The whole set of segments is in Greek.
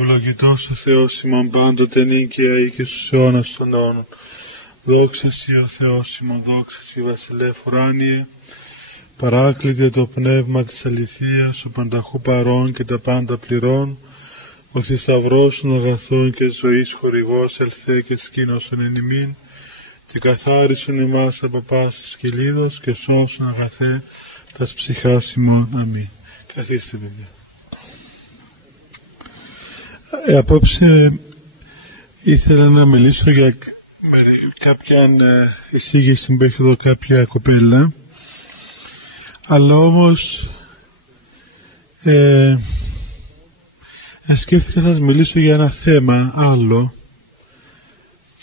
Ευλογητός ο Θεός ημών πάντοτε νίκαια ή και στους αιώνας των αιώνων. Δόξα Συ ο Θεός ημών, δόξα Συ Βασιλεύ ουράνιε, παράκλητε το πνεύμα της αληθείας, ο πανταχού παρών και τα πάντα πληρών, ο θησαυρός των αγαθών και ζωής χορηγός ελθέ και σκήνωσον εν ημίν, και καθάρισον εμάς από πάσης κυλίδος και σώσον αγαθέ τας ψυχάς ημών. Αμήν. Καθίστε παιδιά. Απόψε ήθελα να μιλήσω για κάποια εισήγηση που έχει εδώ κάποια κοπέλα, αλλά όμως σκέφτηκα να σας μιλήσω για ένα θέμα άλλο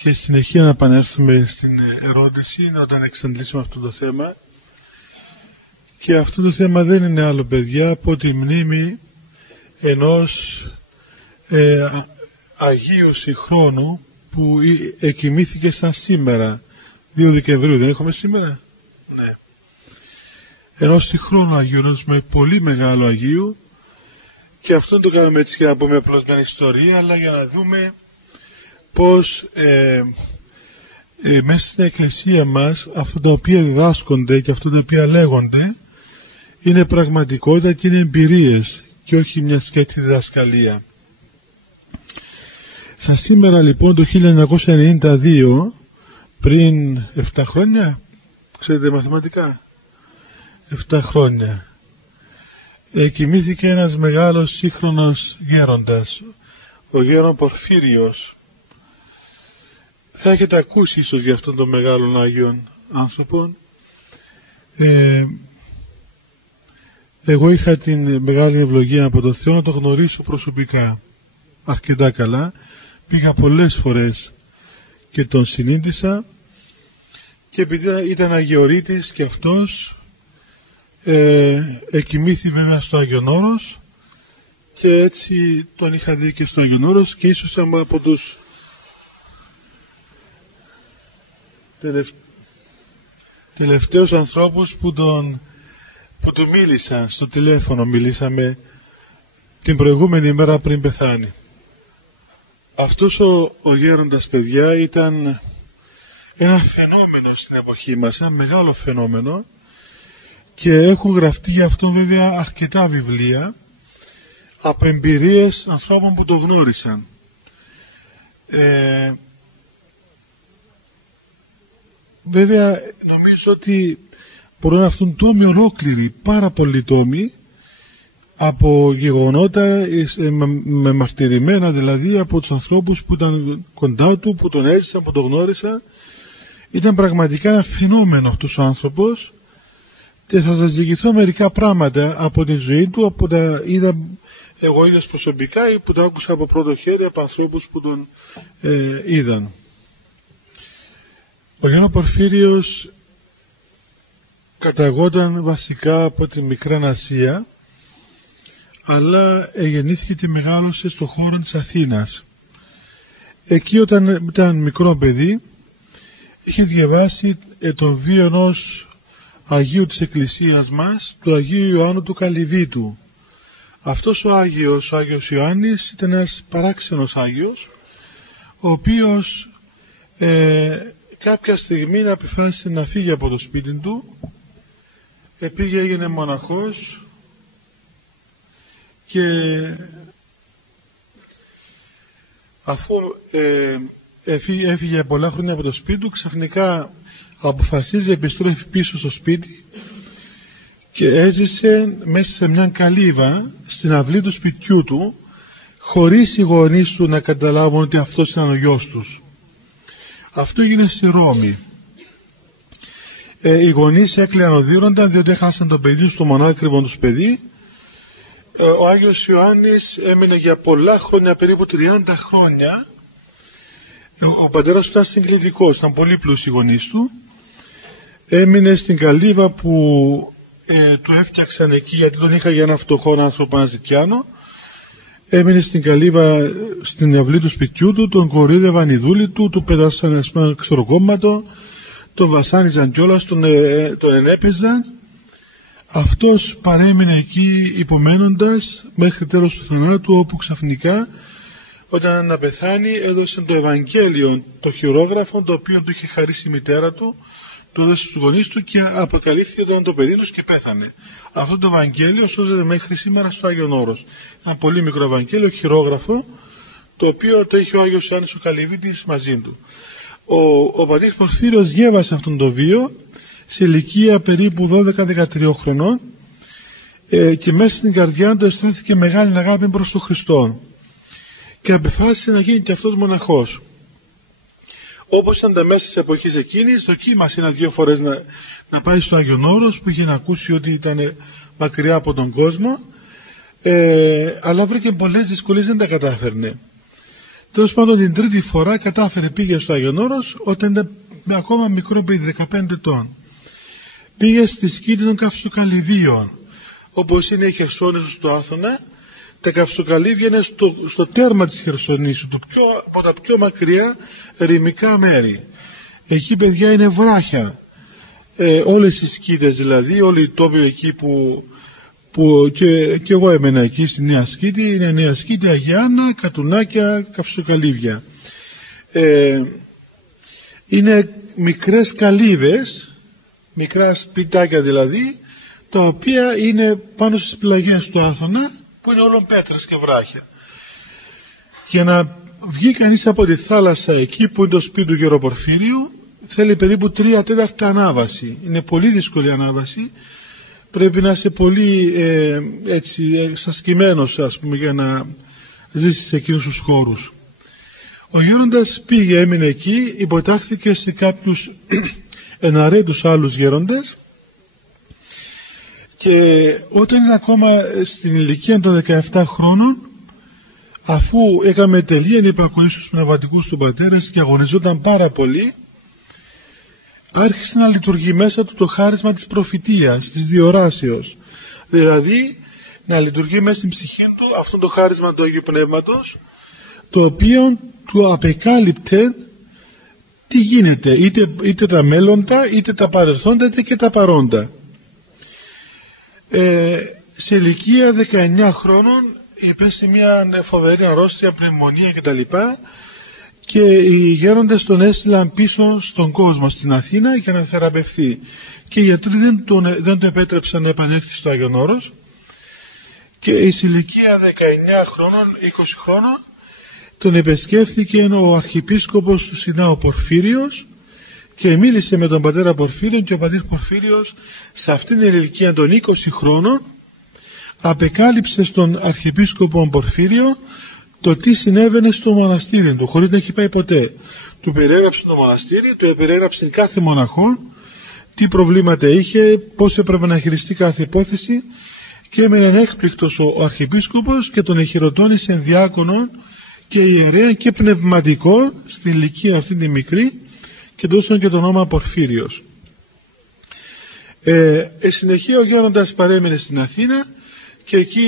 και συνεχεία να επανέλθουμε στην ερώτηση όταν εξαντλήσουμε αυτό το θέμα. Και αυτό το θέμα δεν είναι άλλο, παιδιά, από τη μνήμη ενός Αγίου συγχρόνου που εκοιμήθηκε σαν σήμερα, 2 Δεκεμβρίου. Δεν έχουμε σήμερα? Ναι. Ενός συγχρόνου Αγίου, ενός με πολύ μεγάλο Αγίου, και αυτό το κάνουμε έτσι για να πούμε απλώς μια ιστορία, αλλά για να δούμε πως μέσα στην Εκκλησία μας αυτά τα οποία διδάσκονται και αυτά τα οποία λέγονται είναι πραγματικότητα και είναι εμπειρίες και όχι μια σκέτη διδασκαλία. Σαν σήμερα λοιπόν το 1992, πριν 7 χρόνια, ξέρετε μαθηματικά, 7 χρόνια, εκοιμήθηκε ένας μεγάλος σύγχρονος γέροντας, ο γέρον Πορφύριος. Θα έχετε ακούσει ίσως για αυτόν τον μεγάλον Άγιον άνθρωπον. Εγώ είχα την μεγάλη ευλογία από τον Θεό να το γνωρίσω προσωπικά αρκετά καλά. Πήγα πολλές φορές και τον συνείδησα, και επειδή ήταν αγιορείτης και αυτός, εκοιμήθη βέβαια στο Άγιον Όρος, και έτσι τον είχα δει και στο Άγιον Όρος, και ίσως από τους τελευταίους ανθρώπους που του μίλησαν στο τηλέφωνο. Μιλήσαμε την προηγούμενη μέρα πριν πεθάνει. Αυτός ο γέροντας, παιδιά, ήταν ένα φαινόμενο στην εποχή μας, ένα μεγάλο φαινόμενο, και έχουν γραφτεί για αυτό βέβαια αρκετά βιβλία από εμπειρίες ανθρώπων που το γνώρισαν. Βέβαια νομίζω ότι μπορούν να έρθουν τόμοι ολόκληροι, πάρα πολλοί τόμοι, από γεγονότα με μαρτυρημένα, δηλαδή από τους ανθρώπους που ήταν κοντά του, που τον έζησαν, που τον γνώρισαν. Ήταν πραγματικά ένα φαινόμενο αυτός ο άνθρωπος, και θα σας διηγηθώ μερικά πράγματα από τη ζωή του, από τα είδα εγώ ίδιος προσωπικά ή που τα άκουσα από πρώτο χέρι από ανθρώπους που τον είδαν. Ο Γιάννος Πορφύριος καταγόταν βασικά από τη Μικρά Ασία, αλλά γεννήθηκε και μεγάλωσε στο χώρο της Αθήνας. Εκεί όταν ήταν μικρό παιδί είχε διαβάσει το βίο ενός Αγίου της Εκκλησίας μας, του Αγίου Ιωάννου του Καλυβίτου. Αυτός ο Άγιος Ιωάννης ήταν ένας παράξενος Άγιος, ο οποίος κάποια στιγμή αποφάσισε να φύγει από το σπίτι του, πήγε, έγινε μοναχός, και αφού έφυγε πολλά χρόνια από το σπίτι του, ξαφνικά αποφασίζει επιστρέφει πίσω στο σπίτι και έζησε μέσα σε μια καλύβα στην αυλή του σπιτιού του, χωρίς οι γονείς του να καταλάβουν ότι αυτός ήταν ο γιος τους. Αυτό έγινε στη Ρώμη. Οι γονείς έκλαιναν οδύρονταν διότι έχασαν το παιδί του, το μονάκριβο τους παιδί. Ο Άγιος Ιωάννης έμεινε για πολλά χρόνια, περίπου 30 χρόνια. Ο πατέρας του ήταν συγκλητικός, ήταν πολύ πλούσιοι οι γονείς του. Έμεινε στην καλύβα που του έφτιαξαν εκεί, γιατί τον είχα για ένα φτωχό άνθρωπο, ένα ζητιάνο. Έμεινε στην καλύβα στην αυλή του σπιτιού του, τον κορίδευαν οι δούλοι του, του πετάσαν ένα ξεροκόμματο, τον βασάνιζαν κιόλας, τον ενέπαιζαν. Αυτός παρέμεινε εκεί υπομένοντας μέχρι τέλος του θανάτου, όπου ξαφνικά όταν να πεθάνει έδωσε το Ευαγγέλιο, το χειρόγραφο, το οποίο του είχε χαρίσει η μητέρα του, το έδωσε στους γονείς του και αποκαλύφθηκε όταν το παιδί του και πέθανε. Αυτό το Ευαγγέλιο σώζεται μέχρι σήμερα στο Άγιον Όρος. Ένα πολύ μικρό Ευαγγέλιο, χειρόγραφο, το οποίο το είχε ο Άγιος Ιωάννης ο Καλυβίτης μαζί του. Ο πατήρ Πορφύριος διέβασε αυτόν το βίο σε ηλικία περίπου 12-13 χρονών και μέσα στην καρδιά του αισθάνθηκε μεγάλη αγάπη προς τον Χριστό και αποφάσισε να γίνει και αυτός μοναχός. Όπως ήταν τα μέσα της εποχής εκείνης, δοκίμασε 1-2 φορές να πάει στο Άγιον Όρος, που είχε να ακούσει ότι ήταν μακριά από τον κόσμο, αλλά βρήκε πολλές δυσκολίες, δεν τα κατάφερνε. Τέλος πάντων την τρίτη φορά κατάφερε, πήγε στο Άγιον Όρος όταν ήταν με ακόμα μικρό παιδί, 15 ετών. Πήγε στη σκήτη των καυσοκαλυβίων, όπως είναι η Χερσόνησο στο Άθωνα. Τα καυσοκαλύβια είναι στο τέρμα της Χερσονήσου, από τα πιο μακριά ερημικά μέρη. Εκεί, παιδιά, είναι βράχια. Όλες οι σκήτες, δηλαδή, όλοι οι τόποι εκεί που και εγώ έμενα εκεί στη Νέα Σκήτη, είναι Νέα Σκήτη, Αγιάννα, Κατουνάκια, καυσοκαλύβια. Είναι μικρές καλύβες, μικρά σπιτάκια δηλαδή, τα οποία είναι πάνω στις πλαγιές του Άθωνα, που είναι όλων πέτρες και βράχια. Για να βγει κανείς από τη θάλασσα εκεί που είναι το σπίτι του Γεροπορφύριου, θέλει περίπου 3/4 ανάβαση. Είναι πολύ δύσκολη ανάβαση. Πρέπει να είσαι πολύ εξασκημένος, ας πούμε, για να ζήσεις σε εκείνους τους χώρους. Ο γέροντας πήγε, έμεινε εκεί, υποτάχθηκε σε κάποιους εναρέτους άλλους γέροντες, και όταν είναι ακόμα στην ηλικία των 17 χρόνων, αφού έκαμε τελεία υπακοή στους πνευματικούς του πατέρας και αγωνιζόταν πάρα πολύ, άρχισε να λειτουργεί μέσα του το χάρισμα της προφητείας, της διοράσεως. Δηλαδή να λειτουργεί μέσα στην ψυχή του αυτό το χάρισμα του Αγίου Πνεύματος, το οποίο του απεκάλυπτε τι γίνεται, είτε τα μέλλοντα, είτε τα παρελθόντα, είτε και τα παρόντα. Σε ηλικία 19 χρόνων υπέστη μια φοβερή αρρώστια, πνευμονία κτλ. Και οι γέροντες τον έστειλαν πίσω στον κόσμο, στην Αθήνα, για να θεραπευθεί. Και οι γιατροί δεν το επέτρεψαν να επανέλθει στο Άγιον Όρος. Και σε ηλικία 19 χρόνων, 20 χρόνων, τον επισκέφθηκε ο Αρχιεπίσκοπος του Σινά, ο Πορφύριος, και μίλησε με τον πατέρα Πορφύριο, και ο πατήρ Πορφύριος σε αυτήν την ηλικία των 20 χρόνων απεκάλυψε στον Αρχιεπίσκοπο Πορφύριο το τι συνέβαινε στο μοναστήρι του, χωρίς να έχει πάει ποτέ. Του περιέγραψε το μοναστήρι, του περιέγραψε κάθε μοναχό, τι προβλήματα είχε, πώς έπρεπε να χειριστεί κάθε υπόθεση, και έμενε έκπληκτος ο Αρχιεπίσκοπος και τον εχειρωτώνησε διάκονον και ιερέα και πνευματικό στην ηλικία αυτή τη μικρή, και δώσαν και το όνομα Πορφύριος. Συνεχεία ο γέροντας παρέμεινε στην Αθήνα και εκεί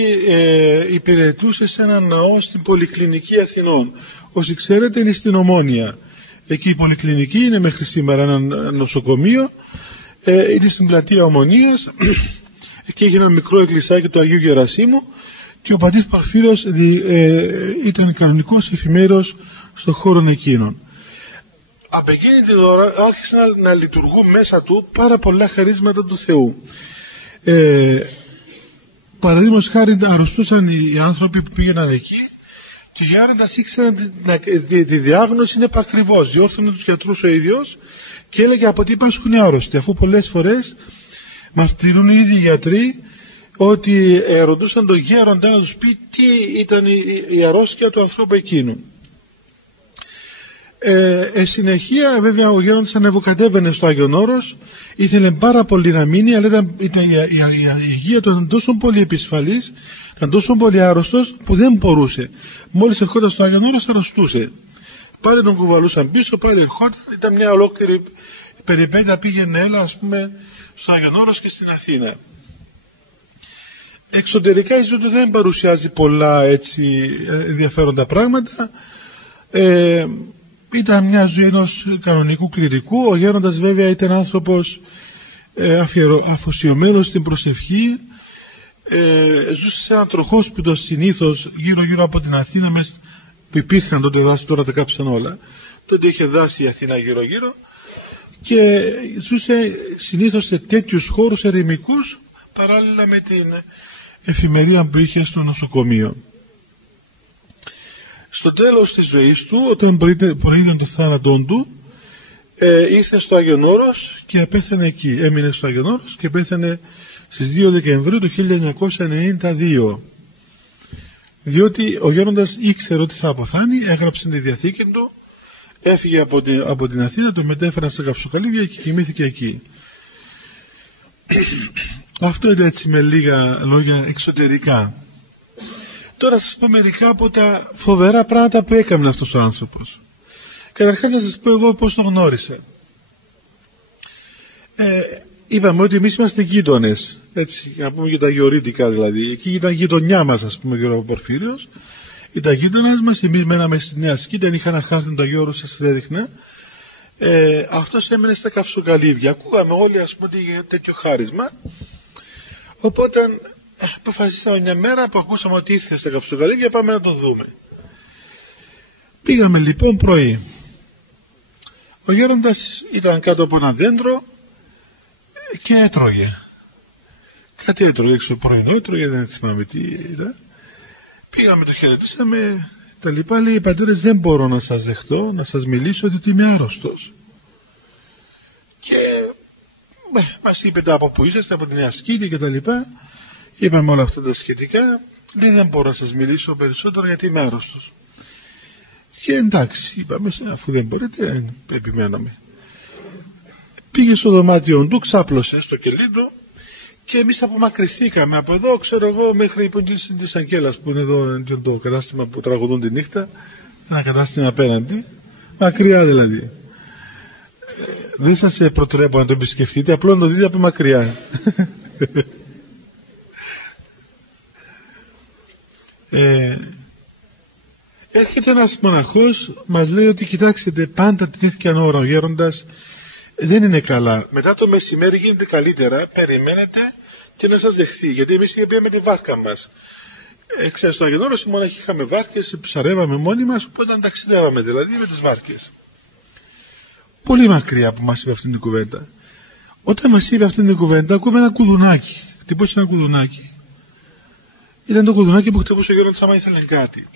υπηρετούσε σε έναν ναό στην Πολυκλινική Αθηνών. Όσοι ξέρετε είναι στην Ομόνια. Εκεί η Πολυκλινική είναι μέχρι σήμερα ένα νοσοκομείο, είναι στην πλατεία Ομονίας και έχει ένα μικρό εκκλησάκι του Αγίου Γερασίμου, και ο πατήρ Πορφύριος ήταν κανονικός εφημέρος στον χώρο εκείνον. Από εκείνη την ώρα άρχισαν να λειτουργούν μέσα του πάρα πολλά χαρίσματα του Θεού. Παραδείγματος χάρη αρρωστούσαν οι άνθρωποι που πήγαιναν εκεί, και οι γέροντας ήξεραν τη διάγνωση είναι επακριβώς. Διόρθωνε τους γιατρούς ο ίδιος και έλεγε από τι πάσχουν οι άρρωστοι, αφού πολλές φορές μας στείλουν οι ίδιοι γιατροί ότι ρωτούσαν τον γέροντα να τους πει τι ήταν η αρρώστια του ανθρώπου εκείνου. Συνεχεία βέβαια ο γέροντας ανεβοκατέβαινε στο Άγιον Όρος, ήθελε πάρα πολύ να μείνει, αλλά η υγεία του ήταν τόσο πολύ επισφαλής, ήταν τόσο πολύ άρρωστος που δεν μπορούσε. Μόλις ερχόταν στο Άγιον Όρος αρρωστούσε. Πάλι τον κουβαλούσαν πίσω, πάλι ερχόταν, ήταν μια ολόκληρη περιπέτεια, πήγαινε έλα, ας πούμε, στο Άγιον Όρος και στην Αθήνα. Εξωτερικά η ζωή του δεν παρουσιάζει πολλά έτσι ενδιαφέροντα πράγματα. Ήταν μια ζωή ενός κανονικού κληρικού. Ο γέροντας βέβαια ήταν άνθρωπος αφοσιωμένος στην προσευχή, ζούσε σε έναν τροχόσπιτο συνήθως γύρω γύρω από την Αθήνα, που υπήρχαν τότε δάση, τώρα τα κάψαν όλα, τότε είχε δάση η Αθήνα γύρω γύρω, και ζούσε συνήθως σε τέτοιους χώρους ερημικούς, παράλληλα με την εφημερία που είχε στο νοσοκομείο. Στο τέλος της ζωής του, όταν προείδαν το θάνατον του, ήρθε στο Άγιον Όρος και πέθανε εκεί. Έμεινε στο Άγιον Όρος και πέθανε στις 2 Δεκεμβρίου του 1992. Διότι ο γέροντας ήξερε ότι θα αποθάνει, έγραψε τη διαθήκη του, έφυγε από την Αθήνα, το μετέφεραν στα Καυσοκαλύβια και κοιμήθηκε εκεί. Αυτό είναι έτσι με λίγα λόγια εξωτερικά. Τώρα σας πω μερικά από τα φοβερά πράγματα που έκανε αυτός ο άνθρωπος. Καταρχάς να σας πω εγώ πώς το γνώρισα. Είπαμε ότι εμείς είμαστε γείτονες, έτσι, να πούμε για τα γεωρίτικα δηλαδή. Εκεί ήταν γειτονιά μας, ας πούμε, γύρω από Πορφύριος. Ήταν γείτονας μας, εμείς μέναμε στη Νέα Σκήτη, αν είχα να χάσουν τα Γιώργο, σας έδειχνα. Αυτός έμενε στα Καυσοκαλύβια. Ακούγαμε όλοι, ας πούμε, τέτοιο χάρισμα. Οπότε αποφασίσαμε μια μέρα που ακούσαμε ότι ήρθε στα Καυσοκαλύβια, πάμε να το δούμε. Πήγαμε λοιπόν πρωί. Ο γέροντας ήταν κάτω από ένα δέντρο και έτρωγε. Κάτι έτρωγε, έξω πρωινό έτρωγε, δεν θυμάμαι τι ήταν. Πήγαμε, το χαιρετήσαμε, τα λοιπά. Λέει, πατέρες, δεν μπορώ να σας δεχτώ, να σας μιλήσω, διότι είμαι άρρωστος. Και μας είπε τα από που είσαστε, από την Νέα Σκήτη και τα λοιπά. Είπαμε όλα αυτά τα σχετικά. Λέει, δεν μπορώ να σας μιλήσω περισσότερο γιατί είμαι άρρωστος. Και εντάξει, είπαμε, αφού δεν μπορείτε, επιμέναμε. Πήγε στο δωμάτιο του, ξάπλωσε στο κελί του και εμείς απομακρυνθήκαμε από εδώ, ξέρω εγώ, μέχρι της Αγγέλας που είναι εδώ το κατάστημα που τραγουδούν τη νύχτα, ένα κατάστημα απέναντι, μακριά δηλαδή. Δεν σας προτρέπω να το επισκεφτείτε, απλώς να το δείτε από μακριά. Έρχεται ένας μοναχός, μας λέει ότι κοιτάξτε, πάντα τέτοια ώρα ο γέροντας δεν είναι καλά. Μετά το μεσημέρι γίνεται καλύτερα, περιμένετε και να σας δεχθεί. Γιατί εμείς πήγαμε τη βάρκα μας. Ξέρετε, στο Άγιον Όρος οι μοναχοί είχαμε βάρκες, ψαρεύαμε μόνοι μας, οπότε ταξιδεύαμε δηλαδή με τις βάρκες. Πολύ μακριά που μας είπε αυτήν την κουβέντα. Όταν μας είπε αυτήν την κουβέντα, ακούμε ένα κουδουνάκι. Χτυπούσε ένα κουδουνάκι. Ήταν το κουδουνάκι που χτυπούσε ο γέροντας άμα ήθελε κάτι.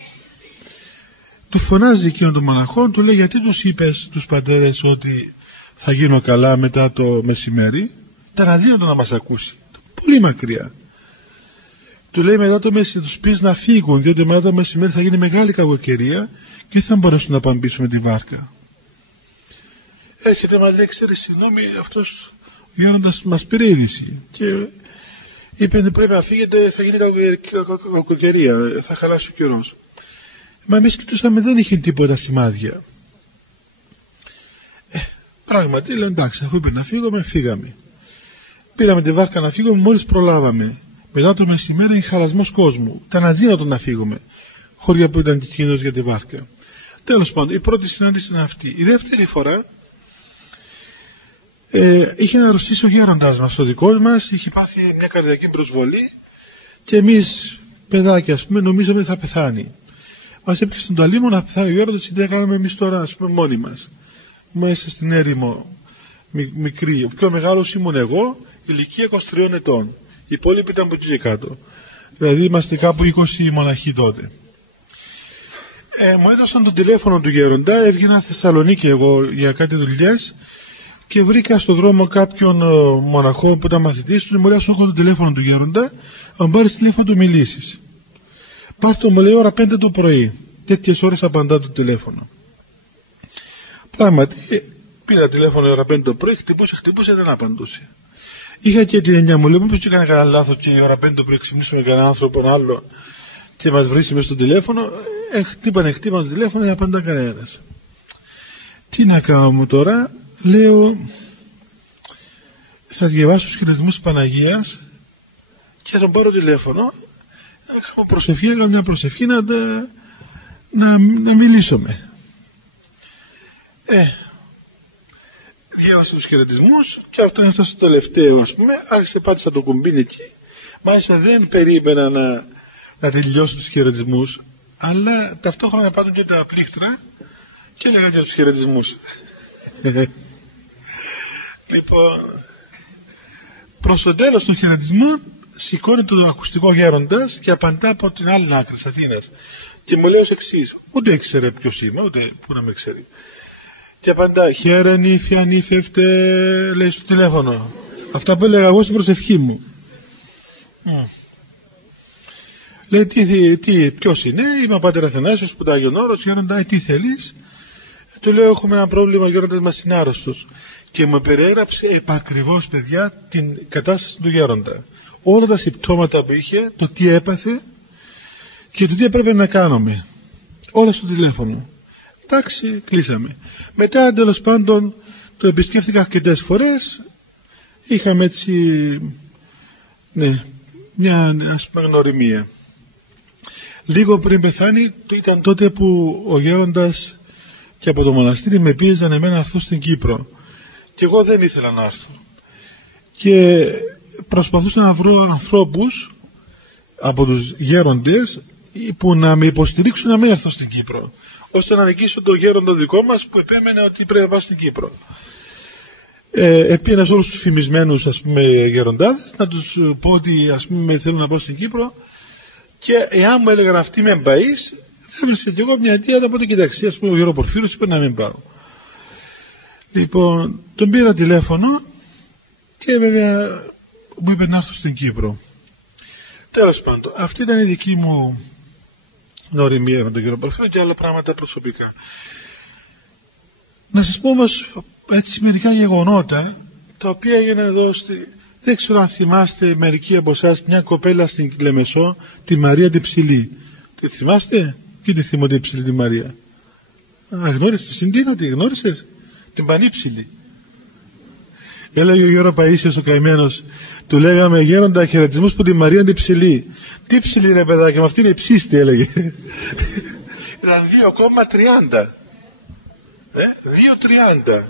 Του φωνάζει εκείνον τον μοναχό, του λέει, γιατί τους είπες τους πατέρες ότι θα γίνω καλά μετά το μεσημέρι? Ήταν αδύνατο να μας ακούσει. Πολύ μακριά. Του λέει, μετά το μεσημέρι, τους πεις να φύγουν, διότι μετά το μεσημέρι θα γίνει μεγάλη κακοκαιρία και δεν θα μπορέσουν να πάνε πίσω με τη βάρκα. Έρχεται, μας λέει, ξέρεις, συγγνώμη, αυτός ο γέροντας μας πήρε είδηση και είπε ότι πρέπει να φύγετε, θα γίνει κακοκαιρία, θα χαλάσει ο καιρός. Μα εμείς κοιτούσαμε, δεν είχε τίποτα σημάδια. Πράγματι, λέω, εντάξει, αφού είπε να φύγουμε, φύγαμε. Πήραμε τη βάρκα να φύγουμε, μόλις προλάβαμε. Μετά το μεσημέρι είναι χαλασμός κόσμου. Ήταν αδύνατο να φύγουμε. Χώρια που ήταν κίνδυνος για τη βάρκα. Τέλος πάντων, η πρώτη συνάντηση είναι αυτή. Η δεύτερη φορά είχε να αρρωστήσει ο γέροντας μας, ο δικός μας, είχε πάθει μια καρδιακή προσβολή και εμείς, παιδάκια, ας πούμε, νομίζαμε ότι θα πεθάνει. Μας έπιασε το αλίμονο να πεθάνει ο γέροντας, γιατί δεν κάναμε εμείς τώρα, ας πούμε, μόνοι μας. Μέσα στην έρημο, μικρή. Ο πιο μεγάλος ήμουν εγώ, ηλικία 23 ετών. Οι υπόλοιποι ήταν από εκεί και κάτω. Δηλαδή είμαστε κάπου 20 μοναχοί τότε. Μου έδωσαν το τηλέφωνο του γέροντα, έβγαινα στη Θεσσαλονίκη εγώ για κάτι δουλειές και βρήκα στον δρόμο κάποιον μοναχό που ήταν μαθητής του, μου λέει, σου έχω το τηλέφωνο του γέροντα, αν πάρεις τηλέφωνο του μιλήσεις. Πάρτε, μου λέει, ώρα 5 το πρωί. Τέτοιες ώρες απαντά το τηλέφωνο. Πράγματι, πήρα τηλέφωνο ώρα 5 το πρωί, χτυπούσε, δεν απαντούσε. Είχα και την εννιά μου, λέει, μήπως έκανε κανένα λάθος και η ώρα 5 το πρωί ξυπνήσουμε κανέναν άνθρωπο άλλο και μας βρήσει μες στο τηλέφωνο. Χτύπανε το τηλέφωνο, δεν απαντά κανένας. Τι να κάνω μου τώρα, λέω, θα διαβάσω τους χαιρετισμούς της Παναγίας και θα τον πάρω τηλέφωνο. Έκανα μια προσευχή να μιλήσουμε. διέβασε τους χαιρετισμούς και αυτό είναι αυτό το τελευταίο, ας πούμε. Άρχισε, πάτησα το κουμπί εκεί. Μάλιστα δεν περίμενα να τελειώσω τους χαιρετισμούς, αλλά ταυτόχρονα πάντων και τα πλήκτρα και έλεγα και τους χαιρετισμούς. Λοιπόν, προς το τέλος των χαιρετισμών σηκώνει το ακουστικό γέροντας και απαντά από την άλλη άκρη της Αθήνας και μου λέει ως εξής, ούτε ήξερε ποιος είμαι, ούτε που να με ξέρει, και απαντά, χαίρε νύφια νύφευτε, λέει στο τηλέφωνο αυτά που έλεγα εγώ στην προσευχή μου. Λέει, ποιος είναι? Είμαι ο πατέρα Αθανάσιος που τα Άγιον Όρος. Γέροντα, τι θέλεις? Του λέω, έχουμε ένα πρόβλημα, γέροντας μας είναι άρρωστος. Και μου περιέγραψε επακριβώς, παιδιά, την κατάσταση του γέροντα, όλα τα συμπτώματα που είχε, το τι έπαθε και το τι έπρεπε να κάνουμε, όλα στο τηλέφωνο. Εντάξει, κλείσαμε. Μετά, τέλος πάντων, το επισκέφθηκα αρκετές φορές. Είχαμε έτσι, ναι, μια, ας πούμε, γνωριμία. Λίγο πριν πεθάνει, ήταν τότε που ο γέροντας και από το μοναστήρι με πίεζαν εμένα να έρθω στην Κύπρο και εγώ δεν ήθελα να έρθω και προσπαθούσα να βρω ανθρώπους από τους γέροντες που να με υποστηρίξουν να μην έρθω στην Κύπρο, ώστε να νικήσω τον γέροντα δικό μας που επέμενε ότι πρέπει να πάω στην Κύπρο. Επήγαινα σε όλους τους φημισμένους, ας πούμε, γεροντάδες να τους πω ότι, ας πούμε, θέλω να πάω στην Κύπρο, και εάν μου έλεγαν αυτοί με μπαείς, θα βρίσκω και εγώ μια αιτία να πω, κοιτάξτε, ας πούμε, ο Γιώργο Πορφύρος είπε να μην πάω. Λοιπόν, τον πήρα τηλέφωνο και βέβαια μου είπε να έρθω στην Κύπρο. Τέλος πάντων, αυτή ήταν η δική μου γνωριμία με τον κύριο Πορφύρο και άλλα πράγματα προσωπικά. Να σας πω όμως έτσι μερικά γεγονότα τα οποία έγιναν εδώ δεν ξέρω αν θυμάστε μερικοί από εσάς μια κοπέλα στην Λεμεσό, τη Μαρία την Ψηλή. Τη θυμάστε? Ή τη θυμάται η Ψηλή τη Μαρία? Γνώρισες την Τίνα, τη γνώρισες? Την Πανύψηλη. Έλεγε ο Γιώργο Παΐσιος ο καημένος, του λέγαμε γέροντα χαιρετισμούς που τη Μαρία την Ψηλή. Τι ψηλή ρε παιδάκι, με αυτή είναι υψίστη, έλεγε. Ήταν 2,30. 2,30.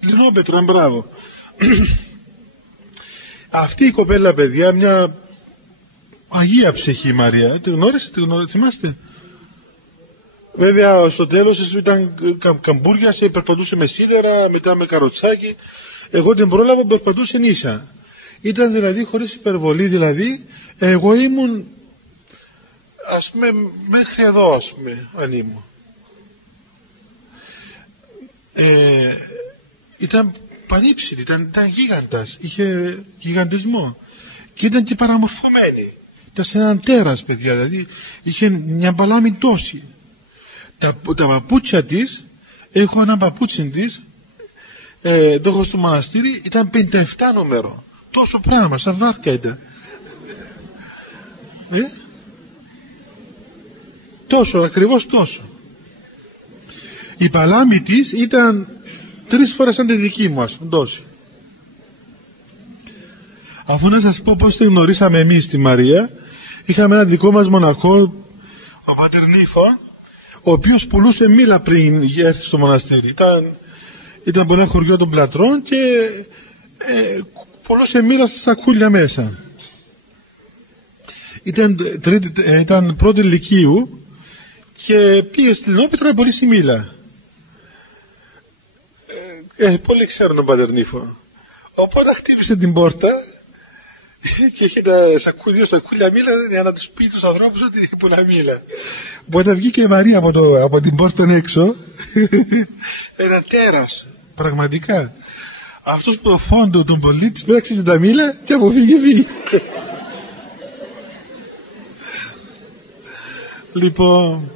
Λινόπετρο, μπράβο. Αυτή η κοπέλα, παιδιά, μια αγία ψυχή, η Μαρία. Τη γνώρισε, θυμάστε? Βέβαια στο τέλος ήταν καμπούριασε, περπατούσε με σίδερα, μετά με καροτσάκι. Εγώ την πρόλαβα, περπατούσε ίσα. Ήταν δηλαδή χωρίς υπερβολή, δηλαδή εγώ ήμουν, ας πούμε, μέχρι εδώ, ας πούμε, αν ήμουν. Ήταν πανύψηλη, ήταν γίγαντας, είχε γιγαντισμό και ήταν και παραμορφωμένη. Ήταν σε έναν τέρας, παιδιά, δηλαδή είχε μια μπαλάμη τόση. Τα παπούτσια της, έχω ένα παπούτσι της, το έχω στο μοναστήρι, ήταν 57 νούμερο. Τόσο πράγμα, σαν βάρκα ήταν. Τόσο, ακριβώς τόσο. Η παλάμη της ήταν 3 φορές σαν τη δική μου, ας πούμε, τόση. Αφού να σας πω πώς τη γνωρίσαμε εμείς τη Μαρία, είχαμε ένα δικό μας μοναχό, ο Πατέρ Νίφων, ο οποίος πουλούσε μήλα πριν έρθει στο μοναστήρι. Ήταν από ένα χωριό των Πλατρών και πουλούσε μήλα στα σακούλια μέσα. Ήταν πρώτη λυκείου και πήγε στην Λινόπετρο να πουλήσει μήλα. Πολλοί ξέρουν τον Πατέρ Νίφο. Οπότε χτύπησε την πόρτα και είχε δύο σακούλια μήλα για να τους πει τους ανθρώπους ότι πουλά μήλα. Οπότε βγήκε η Μαρία από την πόρτα έξω. Ένα τέρας, πραγματικά. Αυτός που φόντο τον πολίτη πέταξε τα μήλα και αποφύγει. Λοιπόν,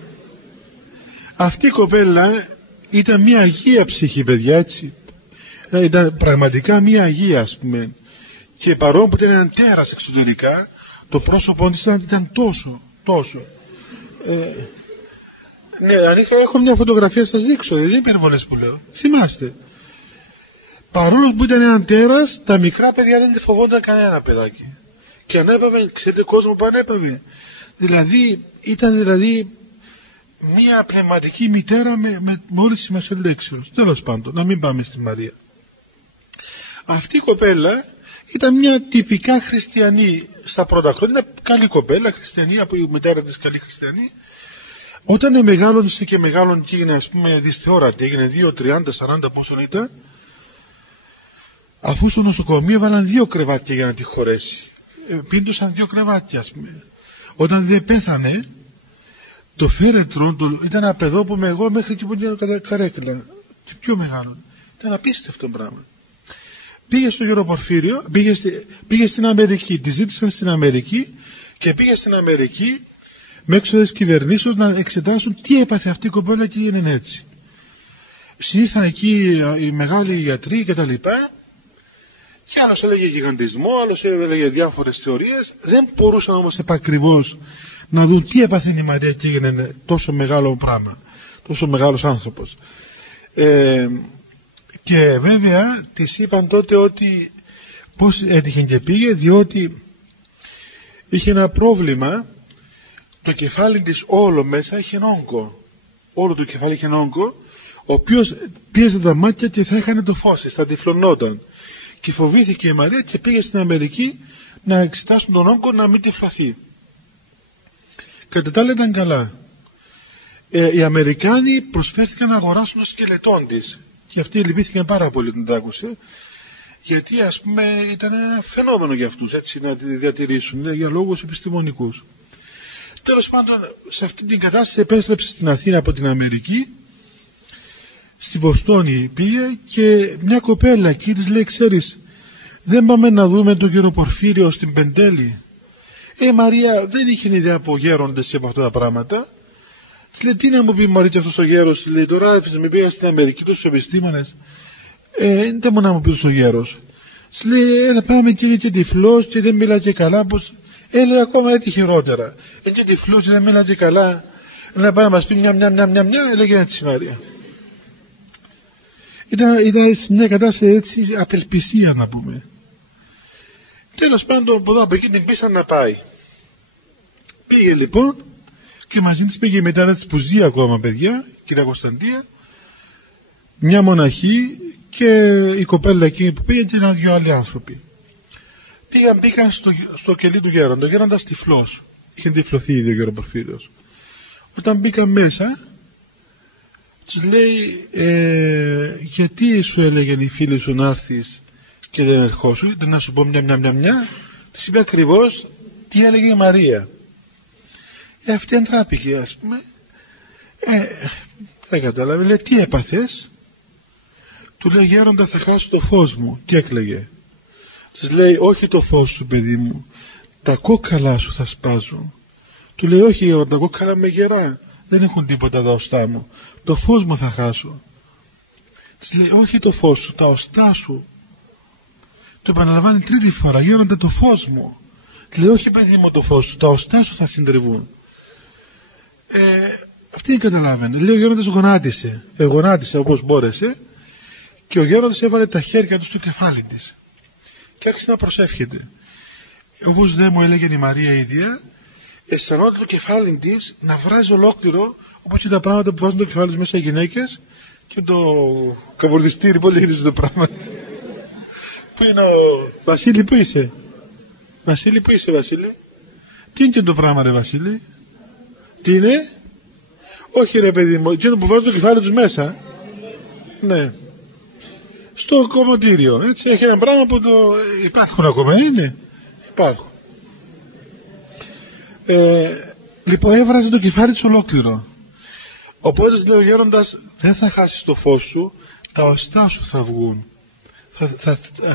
αυτή η κοπέλα ήταν μια αγία ψυχή, παιδιά, έτσι. Ήταν πραγματικά μια αγία, ας πούμε. Και παρόλο που ήταν ένα τέρας εξωτερικά, το πρόσωπό της ήταν τόσο. Ναι, αν έχω μια φωτογραφία σας δείξω, δεν είναι υπερβολές που λέω. Θυμάστε. Παρόλο που ήταν ένα τέρας, τα μικρά παιδιά δεν τη φοβόνταν κανένα παιδάκι. Και ανέπαβε, ξέρετε κόσμο που ανέπαβε. Δηλαδή, ήταν μία πνευματική μητέρα με όλες τις μεσολέξεως. Τέλος πάντων, να μην πάμε στη Μαρία. Αυτή η κοπέλα ήταν μια τυπικά χριστιανή στα πρώτα χρόνια, καλή κοπέλα, χριστιανή, από η μητέρα της καλή χριστιανή. Όταν μεγάλωνε και έγινε, ας πούμε, δυσθεώρατη, έγινε 2, 30, 40 πόσο ήταν, αφού στο νοσοκομείο έβαλαν 2 κρεβάτια για να τη χωρέσει. Πίντωσαν 2 κρεβάτια, ας πούμε. Όταν δεν πέθανε, το φέρετρο ήταν ένα παιδό που εγώ μέχρι και που ήταν καρέκλα. Και πιο μεγάλο. Ήταν απίστευτο πράγμα. Πήγε στο Γιώργο Πορφύριο, πήγε στην Αμερική, τη ζήτησαν στην Αμερική και πήγε στην Αμερική με έξοδες κυβερνήσεως να εξετάσουν τι έπαθε αυτή η κοπέλα και έγινε έτσι. Συνήθαν εκεί οι μεγάλοι γιατροί και τα λοιπά, και άλλος έλεγε γιγαντισμό, άλλος έλεγε διάφορες θεωρίες. Δεν μπορούσαν όμως επακριβώς να δουν τι έπαθε η Μαρία και έγινε τόσο μεγάλο πράγμα, τόσο μεγάλος άνθρωπος. Και βέβαια της είπαν τότε ότι πώς έτυχε και πήγε, διότι είχε ένα πρόβλημα, το κεφάλι της όλο μέσα είχε όγκο, όλο το κεφάλι είχε όγκο, ο οποίος πίεζε τα μάτια και θα έχανε το φως της, θα τυφλωνόταν, και φοβήθηκε η Μαρία και πήγε στην Αμερική να εξετάσουν τον όγκο να μην τυφλωθεί. Κατά τα άλλα ήταν καλά. Οι Αμερικάνοι προσφέρθηκαν να αγοράσουν το σκελετόν της και αυτοί λυπήθηκαν πάρα πολύ όταν το άκουσε, γιατί ας πούμε ήταν ένα φαινόμενο για αυτούς, έτσι, να τη διατηρήσουν για λόγους επιστημονικούς. Τέλος πάντων, σε αυτή την κατάσταση επέστρεψε στην Αθήνα από την Αμερική, στη Βοστόνη πήγε, και μια κοπέλα εκεί της λέει, ξέρεις, δεν πάμε να δούμε τον κύριο Πορφύριο στην Πεντέλη? Μαρία δεν είχε ιδέα από γέροντες από αυτά τα πράγματα. Της λέει, τι να μου πει Μαρία αυτός ο γέρος? Της λέει, τώρα με πήγα στην Αμερική τους επιστήμονες, δεν μου να μου πει ο γέρος. Της λέει, πάμε και είναι και τυφλός και δεν μιλά και καλά. Πως... λέει, ακόμα έτσι χειρότερα. Είναι και τυφλός και δεν μιλά και καλά. Να πάει να μας πει μια, έλεγε έτσι Μαρία. Ήταν σε μια κατάσταση έτσι απελπισία, να πούμε. Τέλος πάντων, από εδώ από εκεί την πείσαν να πάει. Πήγε λοιπόν, και μαζί της πήγε η μητέρα της που ζει ακόμα, παιδιά, κυρία Κωνσταντία, μια μοναχή και η κοπέλα εκείνη που πήγε και 1-2 άλλοι άνθρωποι. Μπήκαν στο κελί του γέροντα. Ο γέροντας τυφλός. Είχε τυφλωθεί ήδη ο Γιώργο Πορφύριος. Όταν μπήκαν μέσα, τους λέει, γιατί σου έλεγαν οι φίλοι σου να έρθεις και δεν ερχόσουν? Να σου πω μια. Της είπε ακριβώς τι έλεγε η Μαρία. Αυτή εντράπηκε, ας πούμε. Δεν κατάλαβε. Λέει, τι έπαθες? Του λέει, γέροντα, θα χάσω το φως μου. Και έκλαιγε. Της λέει, όχι το φως σου, παιδί μου, τα κόκκαλα σου θα σπάζουν. Του λέει, όχι γέροντα, τα κόκκαλα με γερά, δεν έχουν τίποτα τα οστά μου, το φως μου θα χάσω. Της λέει, όχι το φως σου, τα οστά σου. Το επαναλαμβάνει 3η φορά, γέροντα, το φως μου. Της λέει, όχι παιδί μου το φως σου, τα οστά σου θα συντριβούν. Αυτή καταλάβαινε. Λέει, ο γέροντας γονάτισε όπως μπόρεσε, και ο γέροντας έβαλε τα χέρια του στο κεφάλι της και άρχισε να προσεύχεται. Όπως δεν μου έλεγε η Μαρία η ίδια, αισθανόταν το κεφάλι της να βράζει ολόκληρο, όπως και τα πράγματα που βάζουν το κεφάλι μέσα οι γυναίκες, και το καβουρδιστήρι, πολύ γυρίζει το πράγμα. Πού είναι ο Βασίλη, πού είσαι? Βασίλη, τι είναι και το πράγμα, ρε Βασίλη? Τι είναι? Όχι ρε παιδί μου, εκείνο που βάζει το κεφάλι τους μέσα. Ναι, στο κομμωτήριο, έτσι, έχει ένα πράγμα που το... υπάρχουν ακόμα, είναι? Υπάρχουν. Λοιπόν, έβραζε το κεφάλι του ολόκληρο. Οπότε λέει ο γέροντας, δεν θα χάσεις το φως σου, τα οστά σου θα βγουν,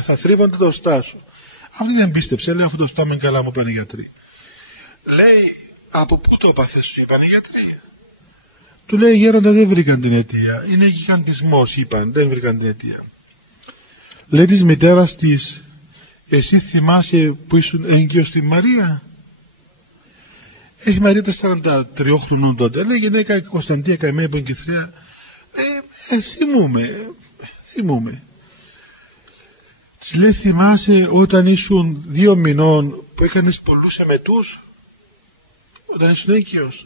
θα θρύβονται τα οστά σου. Αυτή δεν πίστεψε, λέει, αφού το οστά με καλά, μου είπαν οι γιατροί. Λέει, από πού το έπαθες, σου είπαν οι γιατροί? Του λέει, γέροντα, δεν βρήκαν την αιτία, είναι γιγαντισμός, είπαν, δεν βρήκαν την αιτία. Λέει της μητέρας της, εσύ θυμάσαι που ήσουν έγκυος στη Μαρία? Έχει Μαρία τα 43 χρονών τότε. Λέει, γυναίκα Κωνσταντία καημένη που είναι και θρία. Θυμούμαι. Της λέει, θυμάσαι όταν ήσουν 2 μηνών που έκανες πολλούς εμετούς? Όταν ήσουν έγκυος?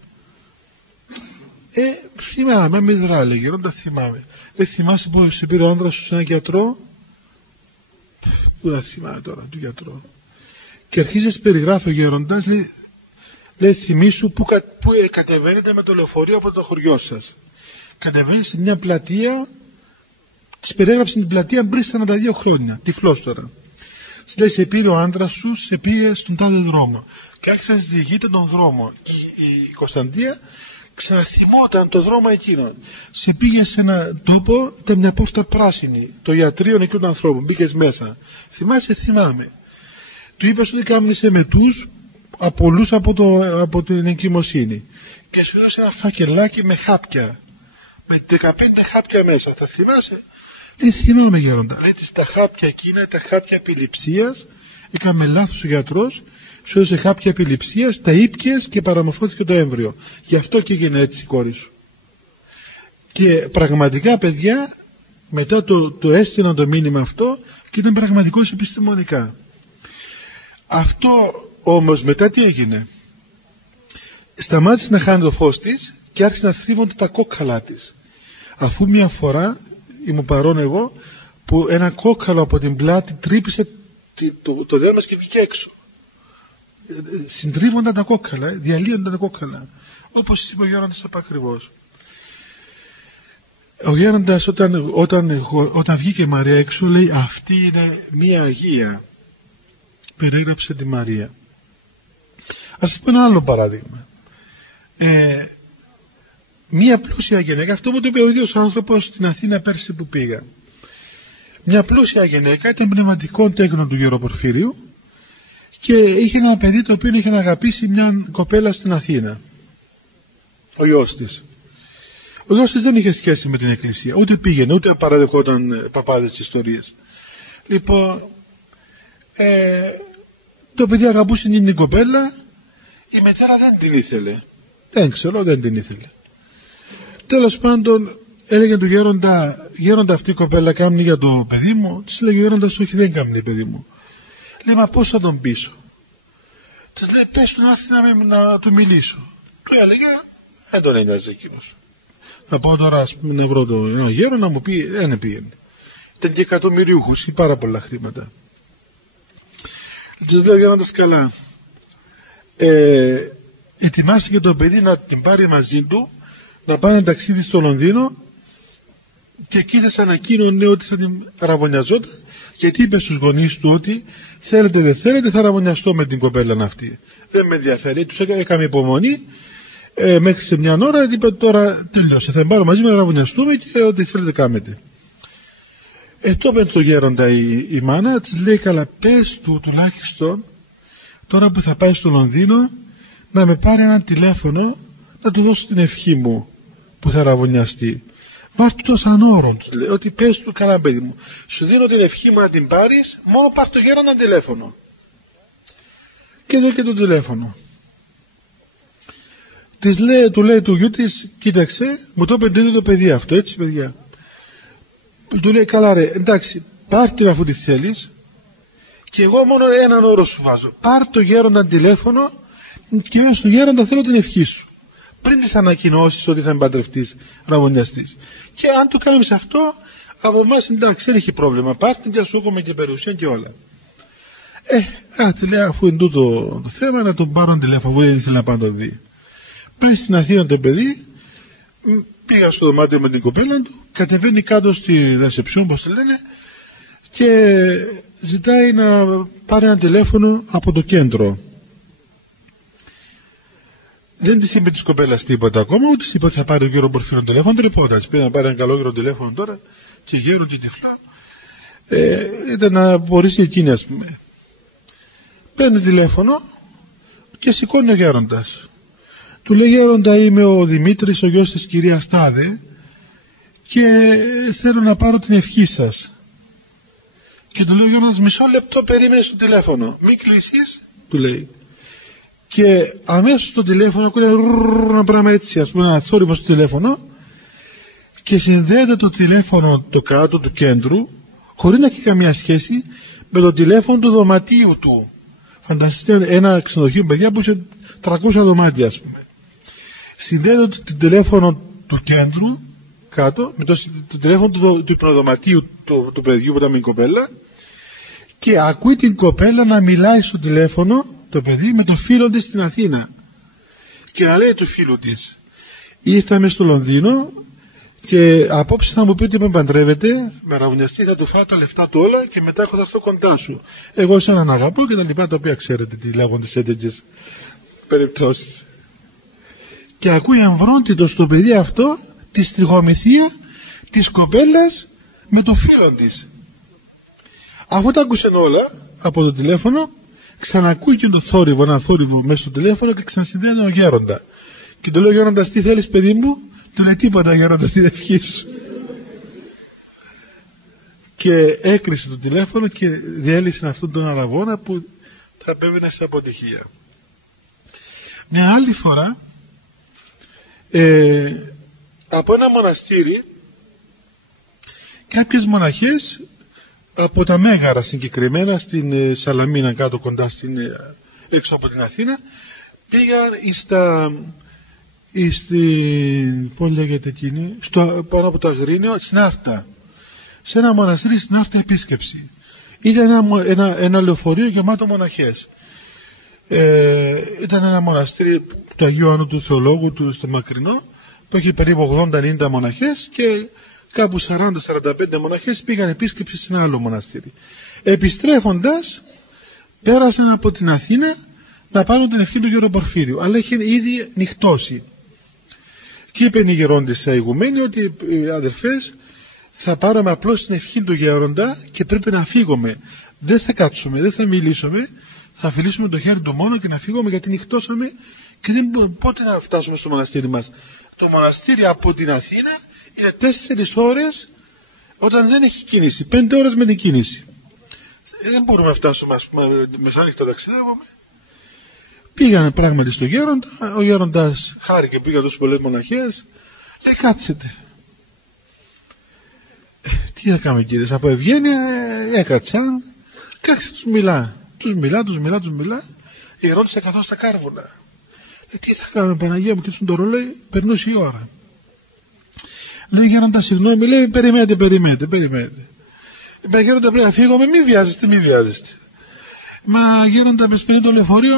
Θυμάμαι, μηδρά λέει γέροντα, θυμάμαι. Δεν θυμάσαι που σε πήρε ο άντρας σου σε έναν γιατρό? Πού θα θυμάμαι τώρα, του γιατρό. Και αρχίζεις περιγράφει ο γέροντας, λέει θυμίσου που κατεβαίνετε με το λεωφορείο από το χωριό σας. Κατεβαίνει σε μια πλατεία, της περιέγραψε την πλατεία πριν 42 χρόνια, τυφλός τώρα. Της λέει σε πήρε ο άντρας σου, σε πήγε στον τάδε δρόμο. Και άρχισε να διηγείται τον δρόμο. Και η Κωνσταντία ξαναθυμόταν το δρόμο εκείνο. Σε πήγε σε ένα τόπο, ήταν μια πόρτα πράσινη, το ιατρείο εκείνου του ανθρώπου. Μπήκες μέσα. Θυμάσαι? Θυμάμαι. Του είπες ότι κάμνησε μετούς απολούς από την εγκυμοσύνη. Και σου έδωσε ένα φακελάκι με χάπια. Με 15 χάπια μέσα. Θα θυμάσαι? Δεν θυμάμαι γέροντα. Λέει τα χάπια εκείνα, τα χάπια επιληψίας. Έκαμε λάθος ο γιατρός. Σου έδωσε χάπια επιληψίας, τα ήπιες και παραμορφώθηκε το έμβριο. Γι' αυτό και έγινε έτσι η κόρη σου. Και πραγματικά παιδιά, μετά το έστειλαν το μήνυμα αυτό και ήταν πραγματικός επιστημονικά. Αυτό όμως μετά τι έγινε? Σταμάτησε να χάνει το φως της και άρχισε να θρύβονται τα κόκκαλά της. Αφού μια φορά ήμουν παρόν εγώ που ένα κόκκαλο από την πλάτη τρύπησε το δέρμα και βγήκε έξω. Συντρίβονταν τα κόκκαλα, διαλύονταν τα κόκκαλα, όπως είπε ο γέροντας ακριβώς. Ο γέροντας όταν βγήκε η Μαρία έξω λέει αυτή είναι μία Αγία, περιέγραψε τη Μαρία. Ας σας πω ένα άλλο παράδειγμα. Μία πλούσια γυναίκα, αυτό μου το είπε ο ίδιος άνθρωπος στην Αθήνα πέρσι που πήγα. Μια πλούσια γυναίκα, ήταν πνευματικών τέκνων του Γεροπορφύριου και είχε ένα παιδί το οποίο είχε αγαπήσει μια κοπέλα στην Αθήνα, ο γιος της. Ο γιος της δεν είχε σχέση με την εκκλησία, ούτε πήγαινε, ούτε παραδεχόταν παπάδες ιστορίες. Λοιπόν, το παιδί αγαπούσε την κοπέλα, η μητέρα δεν την ήθελε. Δεν ξέρω, δεν την ήθελε. Τέλος πάντων, έλεγε του γέροντα αυτή η κοπέλα κάμνει για το παιδί μου. Της λέγει ο γέροντας όχι, δεν κάμνει παιδί μου. Λέει μα πώς θα τον πείσω? Της λέει πες του να έρθει να του μιλήσω. Του έλεγε δεν τον ένοιαζε εκείνος. Θα πάω τώρα να βρω ένα γέρο να μου πει δεν πήγαινε. Ήταν και εκατομμυριούχος ή πάρα πολλά χρήματα. Της λέει ο γέροντας καλά, ετοιμάστηκε το παιδί να την πάρει μαζί του, να πάνε ταξίδι στο Λονδίνο και εκεί θα ανακοίνωνε ότι θα την ραβωνιαζόταν, γιατί είπε στους γονείς του ότι θέλετε δεν θέλετε θα ραβωνιαστώ με την κοπέλα αυτή. Δεν με ενδιαφέρει, τους έκαμε υπομονή μέχρι σε μια ώρα, είπε τώρα τελειώσε, θα πάρω μαζί με να ραβωνιαστούμε και ό,τι θέλετε κάμετε. Το είπε στο γέροντα η μάνα, της λέει καλά πες του τουλάχιστον τώρα που θα πάει στο Λονδίνο να με πάρει ένα τηλέφωνο να του δώσω την ευχή μου που θα ραβωνιαστεί. Βάρ' του το σαν όρο, του λέει, ότι πες του καλά παιδί μου, σου δίνω την ευχή μου να την πάρεις, μόνο πας στο γέροντα τηλέφωνο. Και εδώ και το τηλέφωνο. Του λέει του γιού της, κοίταξε, μου το είπε το παιδί αυτό, έτσι παιδιά. Του λέει καλά ρε, εντάξει, πάρ' την αφού τη θέλεις και εγώ μόνο έναν όρο σου βάζω. Πάρ' το γέροντα τηλέφωνο και μέσα στο γέροντα θέλω την ευχή σου. Πριν τις ανακοινώσεις ότι θα με παντρευτείς, ραβωνιαστείς. Και αν το κάνεις αυτό, από εμάς εντάξει, δεν έχει πρόβλημα. Πάρτε και σου έχουμε και περιουσία και όλα. Τη λέει, αφού είναι τούτο το θέμα, να τον πάρω τηλέφωνο, αφού δεν ήθελε να πάνω το δει. Πάει στην Αθήνα το παιδί, πήγα στο δωμάτιο με την κοπέλα του, κατεβαίνει κάτω στη ρεσεψιόν, όπως τη λένε, και ζητάει να πάρει ένα τηλέφωνο από το κέντρο. Δεν της είπε της κοπέλας τίποτα ακόμα, ούτε της είπε ότι θα πάρει ο γέρο Πορφύριο τηλέφωνο, τίποτα. Της πει να πάρει ένα καλό γέρο τηλέφωνο τώρα, και γέρο και τυφλό. Ήταν να μπορέσει εκείνη, ας πούμε. Παίρνει τηλέφωνο και σηκώνει ο γέροντας. Του λέει, γέροντα, είμαι ο Δημήτρης, ο γιος της κυρίας Τάδε, και θέλω να πάρω την ευχή σας. Και του λέει ο γέροντας, μισό λεπτό περίμενε στο τηλέφωνο. Μην κλείσεις, του λέει. Και αμέσως στο τηλέφωνο ακούει ένα πράγμα έτσι, ας πούμε, ένα θόρυβο στο τηλέφωνο, και συνδέεται το τηλέφωνο το κάτω του κέντρου, χωρίς να έχει καμία σχέση με το τηλέφωνο του δωματίου του. Φανταστείτε ένα ξενοδοχείο, παιδιά, που είχε 300 δωμάτια, ας πούμε. συνδέεται το τηλέφωνο του κέντρου κάτω με το τηλέφωνο του υπνοδωματίου του παιδιού που ήταν με την κοπέλα, και ακούει την κοπέλα να μιλάει στο τηλέφωνο το παιδί με το φίλο της στην Αθήνα και να λέει του φίλου της: ήρθαμε στο Λονδίνο και απόψε θα μου πει ότι με παντρεύεται, με ραβουνιαστεί, θα του φάω τα λεφτά του όλα και μετά θα έρθω κοντά σου. Εγώ σε έναν αγαπώ και τα λοιπά, τα οποία ξέρετε τι λέγονται σε τέτοιες περιπτώσεις. Και ακούει αμβρόντιτο στο παιδί αυτό τη στριχομυθία της κοπέλας με το φίλο της. Αφού τα άκουσε όλα από το τηλέφωνο, ξανακούει και το θόρυβο, ένα θόρυβο μέσα στο τηλέφωνο, και ξανασυνδέεται ο γέροντα. Και του λέει: γέροντα, τι θέλεις παιδί μου? Του λέει: τίποτα γέροντα, την ευχή σου. Και έκλεισε το τηλέφωνο και διέλυσε αυτόν τον αραβόνα που θα πέβαινε σε αποτυχία. Μια άλλη φορά, από ένα μοναστήρι, κάποιες μοναχές από τα Μέγαρα, συγκεκριμένα στην Σαλαμίνα, κάτω κοντά έξω από την Αθήνα, πήγαν πώς λέγεται εκείνη, πάνω από το Αγρίνιο, στην Άρτα, σε ένα μοναστήρι στην Άρτα επίσκεψη. Ήταν ένα λεωφορείο γεμάτο μοναχές. Ήταν ένα μοναστήρι του Αγίου Άννου του Θεολόγου του στο Μακρινό, που έχει περίπου 80-90 μοναχές, και κάπου 40-45 μοναχές πήγαν επίσκεψη σε ένα άλλο μοναστήρι. Επιστρέφοντας, πέρασαν από την Αθήνα να πάρουν την ευχή του Γέροντα Πορφύριου, αλλά είχε ήδη νυχτώσει. Και είπε η γερόντισσα ηγουμένη ότι οι αδερφές, θα πάρουμε απλώς την ευχή του Γέροντα και πρέπει να φύγουμε. Δεν θα κάτσουμε, δεν θα μιλήσουμε, θα φιλήσουμε το χέρι του μόνο και να φύγουμε, γιατί νυχτώσαμε και δεν πότε να φτάσουμε στο μοναστήρι μας. Το μοναστήρι από την Αθήνα είναι 4 ώρες όταν δεν έχει κίνηση, 5 ώρες με την κίνηση. Δεν μπορούμε να φτάσουμε, ας πούμε, μεσάνυχτα ταξιδεύουμε. Πήγανε πράγματι στο γέροντα, ο γέροντας χάρηκε, πήγαν τόσες πολλές μοναχές, λέει: κάτσετε. Τι θα κάνουμε κύριε? Από ευγένεια έκατσαν, κάξε, τους μιλά. Η γερόντισσα καθώς στα κάρβουνα. Τι θα κάνουμε Παναγία μου? Και στον το ρολόι περνούσε η ώρα. Λέει: γέροντα, συγγνώμη. Λέει: περιμένετε. Είπα: γέροντα, πρέπει να φύγουμε. Μη βιάζεστε. Μα γέροντα, με σπερνεί το λεωφορείο,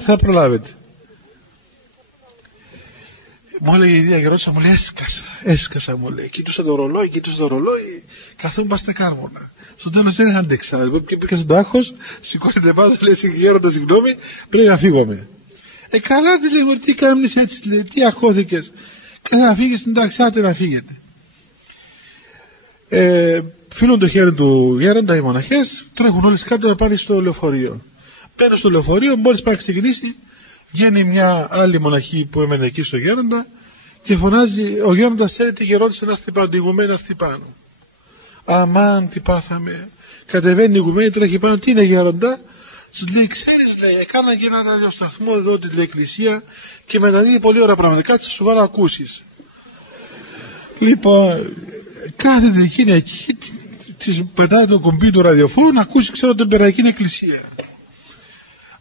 θα προλάβετε. Μου έλεγε η ίδια γερόντισσα, μου λέει: έσκασα, μου λέει. Κοιτούσα το ρολόι, καθόμουν στα κάρβουνα. Στο τέλος δεν άντεξα. Πήγα στο άγχος, σηκώνεται πάνω, λέει: γέροντα, συγγνώμη, πρέπει να φύγουμε. Καλά, τη λέει: τι κάνεις έτσι, λέει, τι αχώθηκες? Και θα φύγεις, εντάξει, άτε να φύγετε. Φίλουν το χέρι του γέροντα οι μοναχές, τρέχουν όλες κάτω να πάνε στο λεωφορείο. Παίρνουν στο λεωφορείο, μόλις πάει ξεκινήσει, βγαίνει μια άλλη μοναχή που έμενε εκεί στο γέροντα και φωνάζει: ο γέροντας θέλει τη γερόντισσα να έρθει πάνω, την ηγουμένη να έρθει πάνω. Αμάν, τι πάθαμε. Κατεβαίνει η ηγουμένη, τρέχει πάνω: τι είναι γέροντα? Τους λέει: ξέρεις, λέει, έκανα και ένα ραδιοσταθμό εδώ την εκκλησία και μεταδίδει πολύ ωραία πράγματα. Κάτσε σου βάλω ακούσεις. Λοιπόν, κάθεται εκείνη εκεί, της πετάει το κουμπί του ραδιοφώνου να ακούσει, ξέρω, την περαϊκή εκκλησία.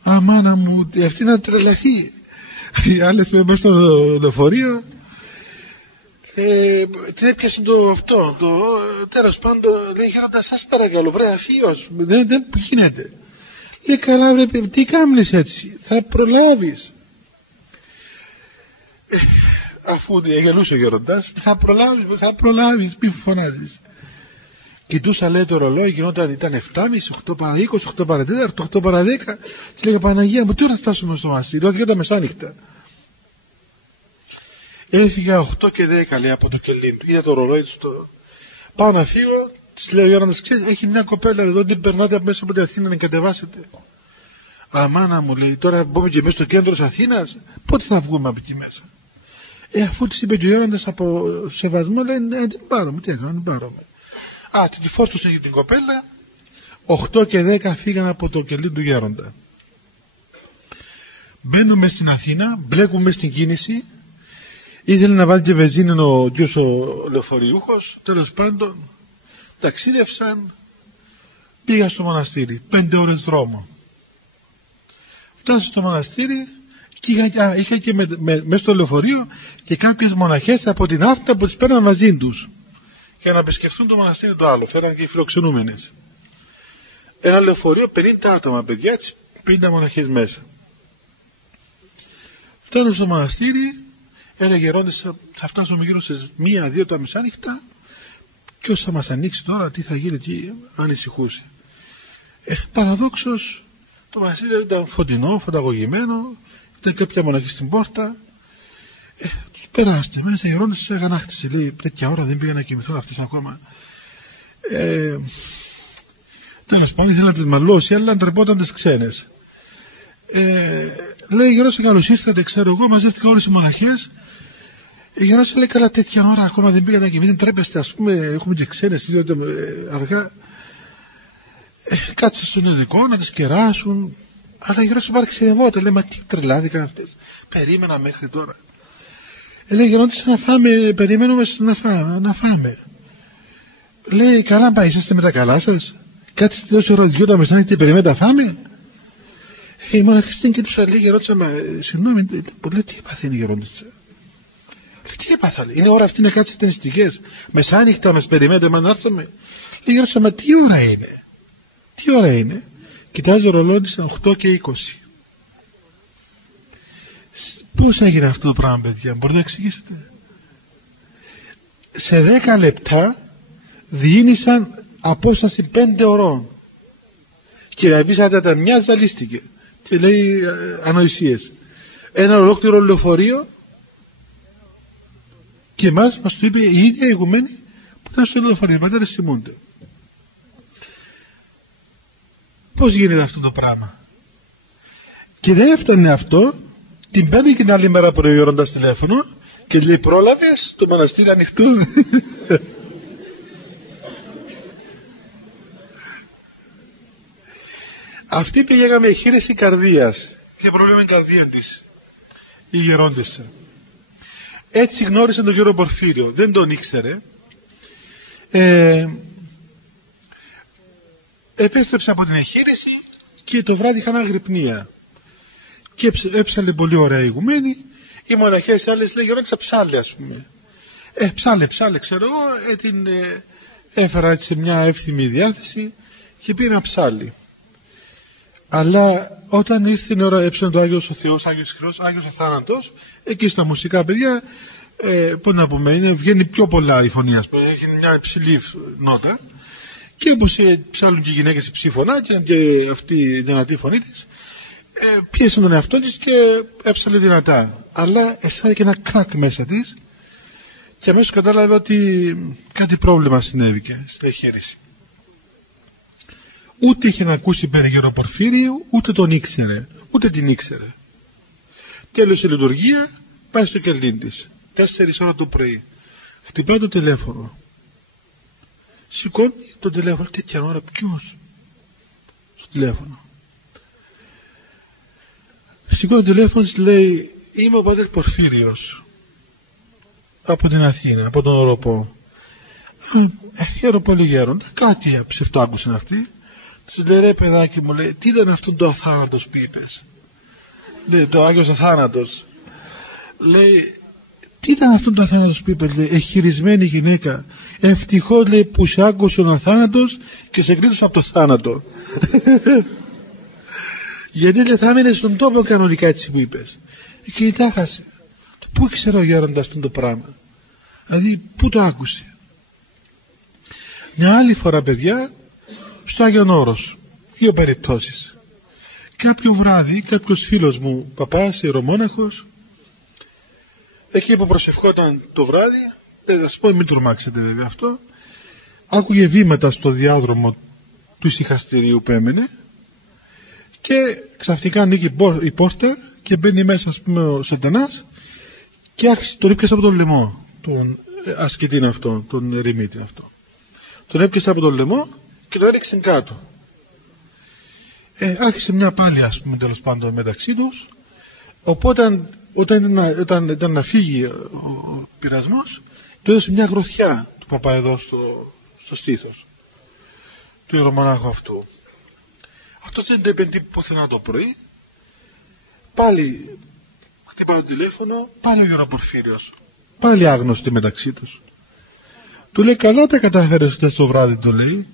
Αμάνα μου, αυτή να τρελαθεί. Οι άλλες μέσα στο λεωφορείο την έπιασε τέλος πάντων, λέει: γέροντα, σας παρακαλώ, βρε αφίος, δεν γίνεται. Λέει: καλά, βρε, τι κάνεις έτσι, θα προλάβεις. Αφού γελούσε ο γέροντας: θα προλάβεις, μη φωνάζεις. Κοιτούσα, λέει, το ρολόι, ήταν 7.30, 8 παρα 20, 8 παρα 4, 8 παρα 10. Και λέγα: Παναγία μου, τι ώρα θα φτάσουμε στο μοναστήρι? Ότι τα μεσάνυχτα. Έφυγα 8 και 10, λέει, από το κελί του. Είδα το ρολόι του. Πάω να φύγω, της λέει ο γέροντας: ξέρεις, έχει μια κοπέλα εδώ, την περνάτε από μέσα από την Αθήνα να κατεβάσετε. Αμάνα μου, λέει, τώρα μπούμε και μέσα στο κέντρο της Αθήνας, πότε θα βγούμε από εκεί μέσα? Αφού της είπε και ο γέροντας από σεβασμό, λέει: ναι, την πάρουμε, τι έκανα, την πάρουμε. Τη φόρτωσε για την κοπέλα. 8 και 10 φύγαν από το κελί του γέροντα. Μπαίνουμε στην Αθήνα, μπλέκουμε στην κίνηση. Ήθελε να βάλει και βενζίνη ο γιος ο λεωφοριούχος. Τέλος πάντων, ταξίδευσαν, πήγα στο μοναστήρι, 5 ώρες δρόμο. Φτάσα στο μοναστήρι Και είχα και μέσα στο λεωφορείο και κάποιες μοναχές από την Άρτα που τις παίρναν μαζί τους για να επισκεφθούν το μοναστήρι το άλλο. Φέραν και οι φιλοξενούμενες. Ένα λεωφορείο 50 άτομα, παιδιά, έτσι, 50 μοναχές μέσα. Φτάνω στο μοναστήρι, έλεγε Ρόντες, θα φτάσουμε γύρω στις 1-2 τα μεσάνυχτα. Ποιος θα μας ανοίξει τώρα, τι θα γίνει, τι ανησυχούσε. Παραδόξως το μοναστήρι ήταν φωτεινό, φωταγωγημένο, ήταν κάποια μοναχή στην πόρτα. Τους περάστε μέσα, οι Ρόντες αγανάκτησε, λέει, τέτοια ώρα δεν πήγαν να κοιμηθούν αυτές ακόμα. Τέλος πάντων, ήθελα να τις μαλώσει, αλλά ντρεπόταν τις ξένες. Λέει, Γερόσε, καλώς ήρθατε, ξέρω εγώ, μαζεύτηκα όλες οι μοναχές. Γερόσε, λέει, καλά, τέτοια ώρα ακόμα δεν πήγαν να κοιμηθούν, τρέπεστε, ας πούμε, έχουμε και ξένες, διότι αργά. Κάτσε στον ειδικό να τις κεράσουν. Αλλά Γερόσε παρεξενευόταν, λέει, μα τι τρελάθηκαν αυτές. Περίμενα μέχρι τώρα. Λέει, Γερόντες, να φάμε, περιμένουμε να φάμε. Λέει, καλά πάει, είσαστε με τα καλά σας. Κάτσε τόση ώρα 2 τα μεσάνυχτα και περιμένετε να φάμε. Η μοναχή και τους λέει, Γερόντσα, μα συγγνώμη, λέει, τι έπαθε η Γερόντισσα. Τι έπαθα, λέει, είναι ώρα αυτή να κάτσετε νηστικές. Μεσάνυχτα μας περιμένετε, μα να έρθουμε. Λέει, Γερόντσα, μα τι ώρα είναι. Τι ώρα είναι. Κοιτάζει ο ρολόι της 8:20. Πώς έγινε αυτό το πράγμα, παιδιά, μπορείτε να εξηγήσετε. Σε 10 λεπτά διήνυσαν απόσταση 5 ωρών. Και να πεις αν τα μια ζαλίστηκε και λέει ανοησίες. Ένα ολόκληρο λεωφορείο και μας το είπε η ίδια ηγουμένη που ήταν στο λεωφορείο, οι πατέρες θυμούνται. Πώς γίνεται αυτό το πράγμα. Και δεν έφτανε αυτό, την παίρνει και την άλλη μέρα προϊόντας τηλέφωνο και λέει, πρόλαβες το μοναστήρι ανοιχτό. Αυτή πήγαμε εγχείρηση καρδίας. Είχε πρόβλημα η καρδία της, η γερόντισσα. Έτσι γνώρισε τον κύριο Πορφύριο. Δεν τον ήξερε. Επέστρεψε από την εγχείρηση και το βράδυ είχαν αγρυπνία. Και έψαλε πολύ ωραία ηγουμένη. Οι μοναχές άλλες λέει, Γερόντισσα, ψάλε, ας πούμε. Ψάλε, ξέρω εγώ. Την έφερα έτσι σε μια εύθυμη διάθεση και πήγε να ψάλει. Αλλά όταν ήρθε η ώρα, έψανε το Άγιος ο Θεός, Άγιος Χριστός, Άγιος Αθάνατος, εκεί στα μουσικά, παιδιά, πώς να πούμε, βγαίνει πιο πολλά η φωνή, ας πούμε, έχει μια υψηλή νότα. Και όπως ψάλουν και οι γυναίκες ψήφωνα και αυτή η δυνατή φωνή της, πίεσε τον εαυτό της και έψαλε δυνατά. Αλλά αισθάνθηκε ένα κράκ μέσα της και αμέσως κατάλαβε ότι κάτι πρόβλημα συνέβηκε στην εγχείρηση. Ούτε είχε να ακούσει περί Γερο Πορφύριου, ούτε τον ήξερε, ούτε την ήξερε. Τέλος η λειτουργία, πάει στο κελτίν της, 4 ώρα το πρωί. Χτυπάει το τηλέφωνο. Σηκώνει το τηλέφωνο, τέτοια ώρα, ποιος? Στο τηλέφωνο. Σηκώνει το τηλέφωνο, της λέει, είμαι ο πατέρ Πορφύριος. Από την Αθήνα, από τον Οροπό. Χαίρομαι πολύ γέροντα, κάτι ψευτό άκουσαν αυτοί. Της λέει, ρε παιδάκι μου, λέει, τι ήταν αυτόν το αθάνατος που είπες? Λέει, το Άγιος Αθάνατος. Λέει, τι ήταν αυτόν το αθάνατος που είπες? Λέει, εχειρισμένη γυναίκα. Ευτυχώς, λέει, που σε άκουσε ο αθάνατος και σε κρίτωσε από το θάνατο. Γιατί, λέει, θα έμενε στον τόπο κανονικά έτσι που είπες. Και η τάχασε. Πού ήξερε ο γέροντας αυτό το πράγμα? Δηλαδή, πού το άκουσε? Μια άλλη φορά, παιδιά, στο Άγιον Όρος, 2 περιπτώσεις. Κάποιο βράδυ, κάποιος φίλος μου, παπάς, ιερομόναχος, εκεί που προσευχόταν το βράδυ, θα σας πω, μην τρομάξετε βέβαια αυτό, άκουγε βήματα στο διάδρομο του ησυχαστηρίου που έμενε και ξαφνικά ανοίγει η πόρτα και μπαίνει μέσα, ας πούμε, ο σεντανάς και άρχισε, τον έπιασε από τον λαιμό, τον ασκητήν αυτό, τον ερημίτη αυτό. Τον έπιασε από τον λαιμό και το έριξε κάτω. Άρχισε μια πάλι, ας πούμε, τέλος πάντων μεταξύ τους. Οπότε όταν ήταν να φύγει ο πειρασμός, του έδωσε μια γροθιά του παπά εδώ στο στήθος του ιερομονάχου αυτού. Αυτό δεν το επεντεί πουθενά το πρωί. Πάλι Χτυπάει το τηλέφωνο, πάλι ο Γεροπορφύριος. Πάλι άγνωστοι μεταξύ τους. Του λέει, καλά τα κατάφερες χτες το βράδυ, του λέει,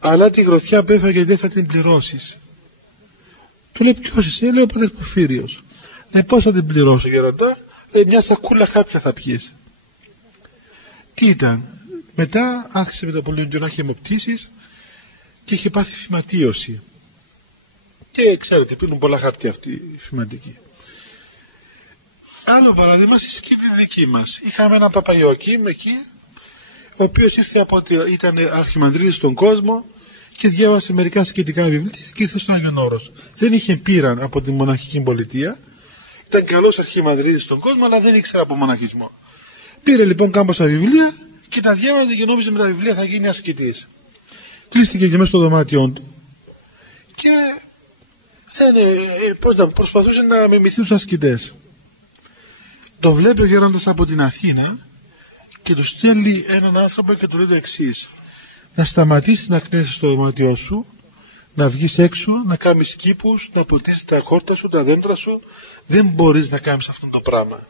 αλλά τη γροθιά που έφαγες δεν θα την πληρώσεις. Του λέει, ποιος είσαι? Λέει, ο πατέρ Πορφύριος. Λέει, πώς θα την πληρώσω, γεροντά? Λέει, μια σακούλα χάπια θα πιείς. Τι ήταν? Μετά άρχισε με το πολύ να έχει αιμοπτήσεις και είχε πάθει φυματίωση. Και ξέρετε, πίνουν πολλά χάπια αυτοί οι φυματικοί. Άλλο παράδειγμα, στη σκήτη δική μας. Είχαμε έναν Παπαϊωακήμ εκεί, ο οποίος ήρθε από ότι ήταν αρχιμανδρίτης στον κόσμο και διάβασε μερικά σκητικά βιβλία και ήρθε στο Άγιον Όρος. Δεν είχε πείραν από τη μοναχική πολιτεία. Ήταν καλός αρχιμανδρίτης στον κόσμο, αλλά δεν ήξερε από μοναχισμό. Πήρε λοιπόν κάμποσα βιβλία και τα διάβαζε και νόμιζε με τα βιβλία θα γίνει ασκητής. Κλείστηκε και μέσα στο δωμάτιό του και προσπαθούσε να μιμηθεί τους ασκητές. Το βλέπει ο γέροντας από την Αθήνα και του στέλνει έναν άνθρωπο και του λέει το εξής: να σταματήσεις να κνέσεις στο δωμάτιό σου, να βγεις έξω, να κάνεις κήπους, να ποτίσεις τα χόρτα σου, τα δέντρα σου. Δεν μπορείς να κάνεις αυτό το πράγμα.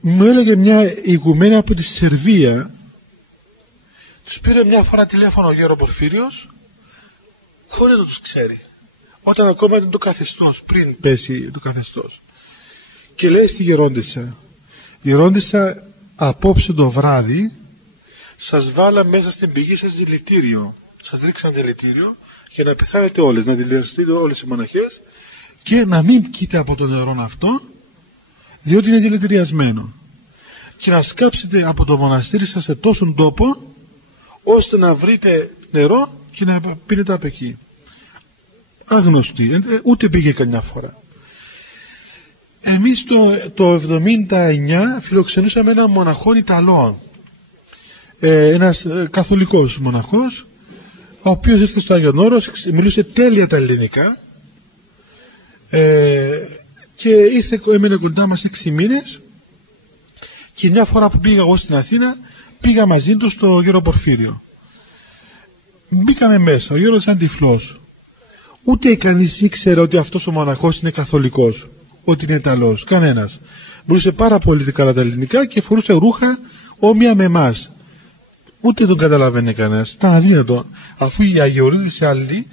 Μου έλεγε μια ηγουμένη από τη Σερβία, τους πήρε μια φορά τηλέφωνο ο Γεροπορφύριος χωρίς να τους ξέρει, όταν ακόμα ήταν το καθεστώς, πριν πέσει το καθεστώς, και λέει στη γερόντισσα: γερόντισσα, απόψε το βράδυ σας βάλα μέσα στην πηγή σας δηλητήριο, σας ρίξαν δηλητήριο για να πεθάνετε όλες, να δηλητηριστείτε όλες οι μοναχές και να μην πιείτε από το νερό αυτό, διότι είναι δηλητηριασμένο, και να σκάψετε από το μοναστήρι σας σε τόσον τόπο ώστε να βρείτε νερό και να πίνετε από εκεί. Άγνωστη, ούτε πήγε καμιά φορά. Εμείς το 79 φιλοξενούσαμε έναν μοναχόν Ιταλό, ένας καθολικός μοναχός, ο οποίος ήρθε στο Άγιον Όρος, μιλούσε τέλεια τα ελληνικά και έμενε κοντά μας 6 μήνες, και μια φορά που πήγα εγώ στην Αθήνα πήγα μαζί του στο Γεροπορφύριο. Μπήκαμε μέσα, ο Γιώργος ήταν τυφλός. Ούτε κανείς ήξερε ότι αυτός ο μοναχός είναι καθολικός, ότι είναι Ιταλός, κανένας. Μιλούσε πάρα πολύ καλά τα ελληνικά και φορούσε ρούχα όμοια με εμάς. Ούτε τον καταλαβαίνει κανένας. Ήταν αδύνατο, αφού οι αγιορείτες άλλοι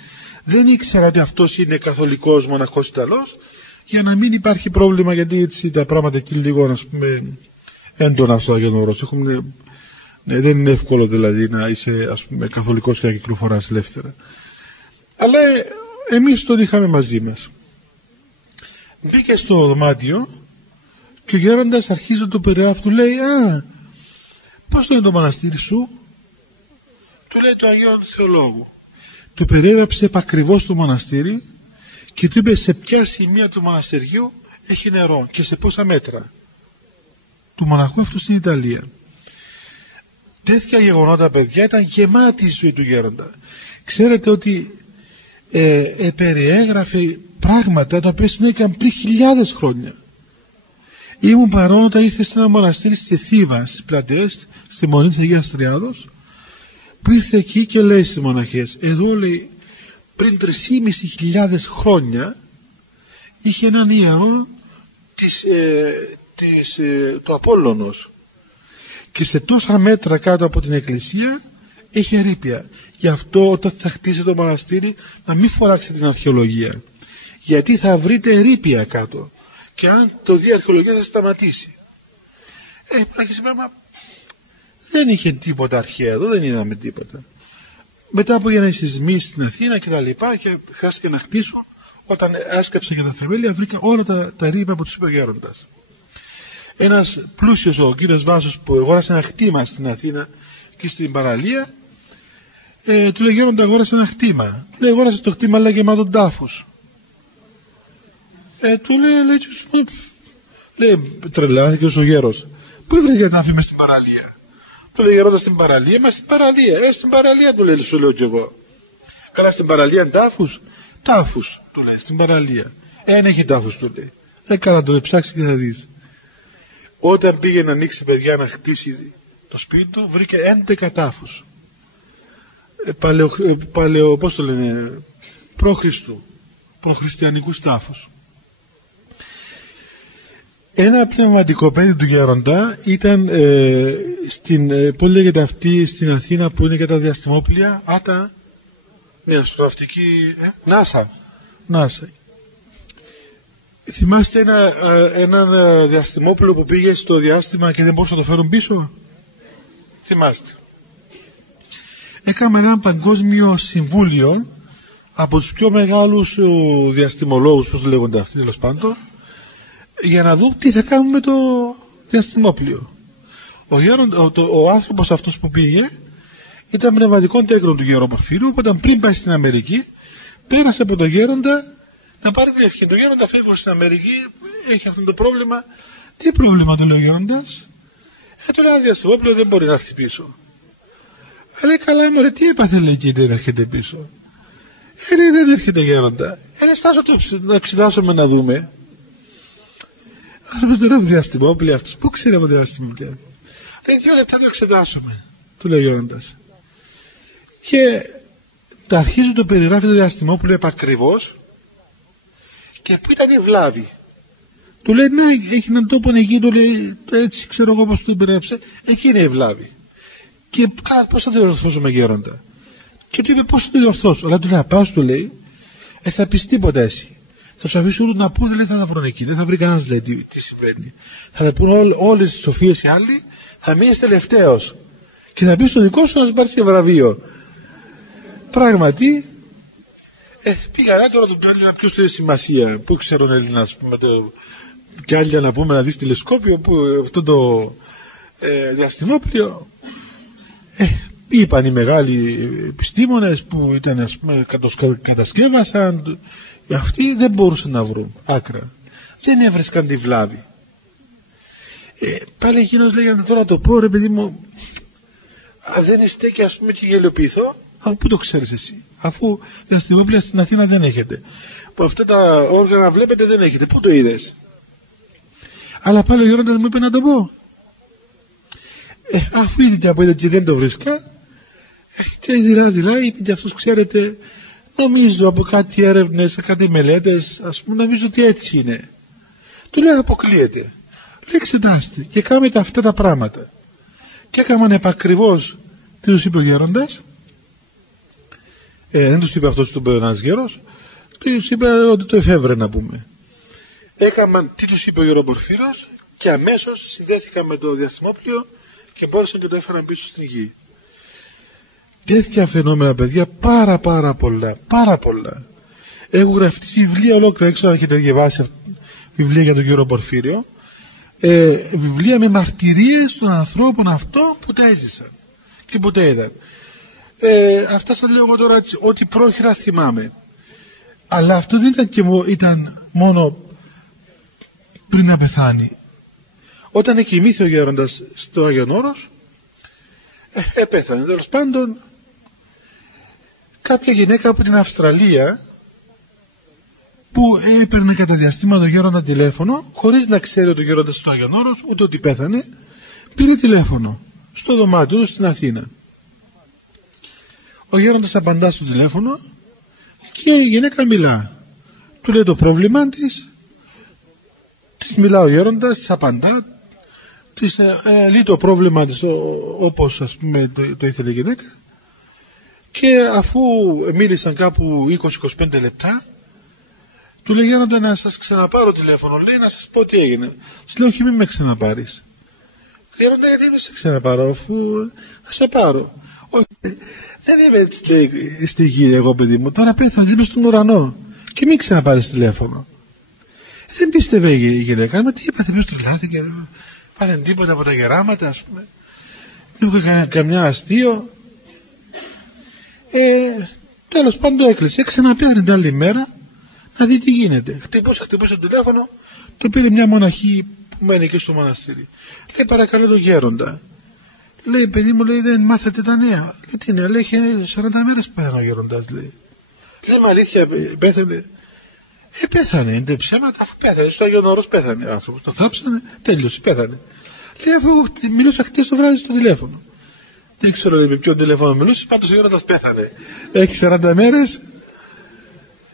δεν ήξερα ότι αυτός είναι καθολικός μοναχός Ιταλός, για να μην υπάρχει πρόβλημα, γιατί έτσι τα πράγματα εκεί λίγο, ας πούμε, έντονα στο Άγιον Όρος. Δεν είναι εύκολο δηλαδή να είσαι, ας πούμε, καθολικός και να κυκλοφοράς ελεύθερα. Αλλά εμείς τον είχαμε μαζί μας. Μπήκε στο δωμάτιο και ο γέροντας αρχίζει το περιγράφει, του λέει: α, πώς το είναι το μοναστήρι σου? Του λέει: το Αγίον Θεολόγου. Του περιέγραψε επακριβώς το μοναστήρι και του είπε σε ποια σημεία του μοναστεριού έχει νερό και σε πόσα μέτρα. Του μοναχού αυτού στην Ιταλία. Τέτοια γεγονότα, παιδιά, ήταν γεμάτη η ζωή του γέροντα. Ξέρετε ότι περιέγραφε πράγματα τα οποία συνέβηκαν πριν χιλιάδες χρόνια. Ήμουν παρόν όταν ήρθε σε ένα μοναστήρι στη Θήβα, στις πλατείες, στη Μονή της Αγίας Τριάδος, που ήρθε εκεί και λέει στις μοναχές: εδώ, λέει, πριν 3.500 χρόνια είχε έναν ιερό του Απόλλωνος, και σε τόσα μέτρα κάτω από την εκκλησία έχει ερείπια. Γι' αυτό όταν θα χτίσει το μοναστήρι να μην φοράξει την αρχαιολογία, γιατί θα βρείτε ερείπια κάτω, και αν το δει η αρχαιολογία θα σταματήσει. Δεν είχε τίποτα αρχαία εδώ, δεν είδαμε τίποτα. Μετά από έγιναν σεισμοί στην Αθήνα και τα λοιπά, και χρειάστηκε να χτίσω. Όταν άσκαψα για τα θεμέλια βρήκα όλα τα ερείπια από τους είπε ο γέροντας. Ένας πλούσιος, ο κύριος Βάσος, που αγόρασε ένα χτήμα στην Αθήνα και στην παραλία, του λέει: γέροντα, αγόρασε ένα χτήμα. Του λέει: αγόρασε το χτήμα, αλλά γεμάτο τάφους. Του λέει, τρελάθηκε ο γέρος. Πού βρήκε τάφη μες στην παραλία? Του λέει: γέροντα, στην παραλία? Μα στην παραλία. Στην παραλία, του λέει, σου λέω κι εγώ. Καλά, στην παραλία είναι τάφους? Τάφους, του λέει, στην παραλία. Δεν έχει τάφους, του λέει. Καλά, του λέει, ψάξει και θα δεις. Όταν πήγε να ανοίξει, παιδιά, να χτίσει το σπίτι του, βρήκε 11 τάφους. Πώς το λένε, π.Χ. προχριστιανικούς τάφους. Ένα πνευματικό παιδί του Γέροντα ήταν πώς λέγεται αυτή στην Αθήνα που είναι για τα διαστημόπλια, ναι, αστροναυτική, NASA. Θυμάστε έναν διαστημόπλο που πήγε στο διάστημα και δεν μπορούσε να το φέρουν πίσω? Θυμάστε? Έκαμε ένα παγκόσμιο συμβούλιο από τους πιο μεγάλους διαστημολόγους, πώς λέγονται αυτοί τέλος πάντων, για να δούμε τι θα κάνουμε με το διαστημόπλιο. Ο άνθρωπος αυτός που πήγε ήταν πνευματικών τέκνων του Γέροντα Πορφύριου, οπότε πριν πάει στην Αμερική πέρασε από τον Γέροντα να πάρει τη ευχή. Το Γέροντα φεύγει στην Αμερική, έχει αυτό το πρόβλημα. Τι πρόβλημα, το λέει ο Γέροντας? Το λέει, διαστημόπλιο δεν μπορεί να έρθει πίσω. Λέει, καλά μωρέ, τι έπαθε, λέει, και δεν έρχεται πίσω? Δεν έρχεται, Γέροντα. Στάσω να εξετάσουμε να δούμε. Ας τώρα διαστημόπλια αυτός, πού ξέρει από διαστημόπλια? Λέει, 2 λεπτά το εξετάσουμε, του λέει ο Γέροντας. Και το αρχίζει το περιγράφει το διαστημόπλιο επακριβώς και πού ήταν η βλάβη. Του λέει, να, έχει έναν τόπο εκεί, του λέει, έτσι ξέρω εγώ πώς το περιγράψε, εκεί είναι η βλάβη. Και πώς θα το διορθώσουμε, Γέροντα? Και του είπε, πώς θα το διορθώσω? Αλλά του λέει, πάω, του λέει, θα πεις τίποτα εσύ. Θα σου αφήσω όλους να πούνε, λέει, θα τα βρουν εκεί. Δεν θα βρει κανένας, λέει, τι συμβαίνει. Θα τα πούνε όλες τις σοφίες οι άλλοι, θα μείνεις τελευταίος. Και θα πεις στο δικό σου να σου πάρεις και βραβείο. Πράγματι, πήγα τώρα τον Έλληνα, ποιος του έχει σημασία. Πού ξέρουν Έλληνας με το. Και άλλοι να πούμε να δεις τηλεσκόπιο, που αυτό το διαστημόπλιο. Είπαν οι μεγάλοι επιστήμονες που ήταν, ας πούμε, κατασκεύασαν, αυτοί δεν μπορούσαν να βρουν άκρα. Δεν έβρισκαν τη βλάβη. Πάλι εκείνος λέγανε, τώρα το πω, ρε παιδί μου, δεν στέκει, ας πούμε, και γελιοποιηθώ. Από πού το ξέρεις εσύ? Αφού διαστημόπλια στην Αθήνα δεν έχετε, που αυτά τα όργανα βλέπετε δεν έχετε, πού το είδες? Αλλά πάλι ο Γέροντας μου είπε να το πω. Αφού είδε και από είδε και δεν το βρίσκα, και δειλά είπε και αυτός, ξέρετε, νομίζω από κάτι έρευνες, κάτι μελέτες, ας πούμε, νομίζω ότι έτσι είναι. Του λέει, αποκλείεται. Λέει, εξετάστε και κάνετε αυτά τα πράγματα. Και έκαναν επακριβώς τι τους είπε ο Γέροντας. Δεν τους είπε αυτός του ένας γέρος, τους είπε ότι το εφεύρε, να πούμε. Έκαναν τι τους είπε ο Γέρος Πορφύρος και αμέσως συνδέθηκαν με το διαστημόπλιο και μπόρεσαν και το έφεραν πίσω στην γη. Τέτοια φαινόμενα, παιδιά, πάρα πολλά. Έχουν γραφτεί βιβλία ολόκληρα, έξω αν έχετε διαβάσει βιβλία για τον Γέρο Πορφύριο, βιβλία με μαρτυρίες των ανθρώπων αυτών που τα έζησαν και που τα είδαν. Αυτά σας λέω τώρα ότι πρόχειρα θυμάμαι. Αλλά αυτό δεν ήταν μόνο πριν να πεθάνει. Όταν εκοιμήθη ο Γέροντας στο Άγιον Όρος, πέθανε. Τέλος πάντων, κάποια γυναίκα από την Αυστραλία που έπαιρνε κατά διαστήματα τον Γέροντα τηλέφωνο, χωρίς να ξέρει ότι ο Γέροντας στο Άγιον Όρος, ούτε ότι πέθανε, πήρε τηλέφωνο στο δωμάτιο του στην Αθήνα. Ο Γέροντας απαντά στο τηλέφωνο και η γυναίκα μιλά. Του λέει το πρόβλημα της μιλά ο Γέροντας, της απαντά, της λέει το πρόβλημα της όπως, ας πούμε, το ήθελε η γυναίκα, και αφού μίλησαν κάπου 20-25 λεπτά, του λέει, Γέροντα, να σας ξαναπάρω τηλέφωνο, λέει, να σας πω τι έγινε. Της λέει, όχι, μην με ξαναπάρεις. Γέροντα, γιατί δεν σε ξαναπάρω, αφού θα σε πάρω? Όχι, δεν είμαι έτσι, λέει, στη γη εγώ, παιδί μου, τώρα πέθανε, είμαι στον ουρανό και μην ξαναπάρεις τηλέφωνο. Δεν πίστευε η γυναίκα, μα τι είπατε, ποιος τρελάθηκε, δεν πάθανε τίποτα από τα γεράματα, ας πούμε, δεν είχε καμιά αστείο. Τέλος πάντων το έκλεισε, ξαναπιάρει την άλλη μέρα να δει τι γίνεται. Χτυπούσε το τηλέφωνο, το πήρε μια μοναχή που μένει εκεί στο μοναστήρι. Λέει, παρακαλώ τον Γέροντα. Λέει, παιδί μου, λέει, δεν μάθετε τα νέα? Λέει, τι νέα? Λέει, είχε 40 μέρες που πέθανε ο Γέροντας, λέει. Λέει, μα αλήθεια πέθανε? Πέθανε, είναι ψέματα, αφού πέθανε, στο Άγιον Όρος πέθανε ο άνθρωπος. Το θάψανε, τέλειωσε, πέθανε. Λέει, αφού μιλούσα χτες το βράδυ στο τηλέφωνο. Δεν ξέρω, λέει, με ποιον τηλέφωνο μιλούσε, πάντως ο Γέροντας πέθανε. Έχει 40 μέρες.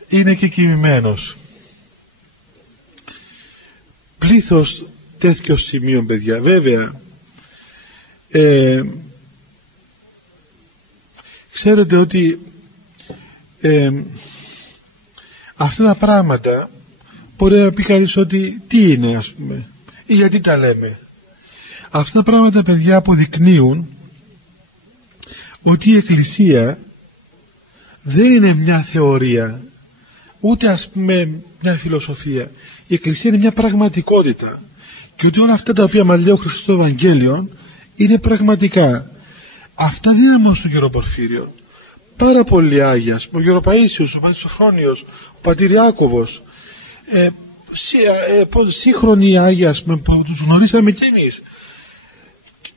είναι και κοιμημένος. Πλήθος τέτοιο σημείο, παιδιά. Βέβαια, ξέρετε ότι αυτά τα πράγματα μπορεί να πει κανείς ότι τι είναι, ας πούμε, ή γιατί τα λέμε. Αυτά τα πράγματα, παιδιά, αποδεικνύουν ότι η Εκκλησία δεν είναι μια θεωρία, ούτε, ας πούμε, μια φιλοσοφία. Η Εκκλησία είναι μια πραγματικότητα, και ότι όλα αυτά τα οποία μας λέει ο Χριστός στο Ευαγγέλιο είναι πραγματικά. Αυτά δεν είναι μόνο στον Γερο Πορφύριο. Πάρα πολλοί Άγιοι, ας πούμε, ο Γεροπαΐσιος, ο Πατήρ Σοφρόνιος, ο Πατήρ Ιάκωβος, σύγχρονοι Άγιοι, ας πούμε, που τους γνωρίσαμε κι εμείς.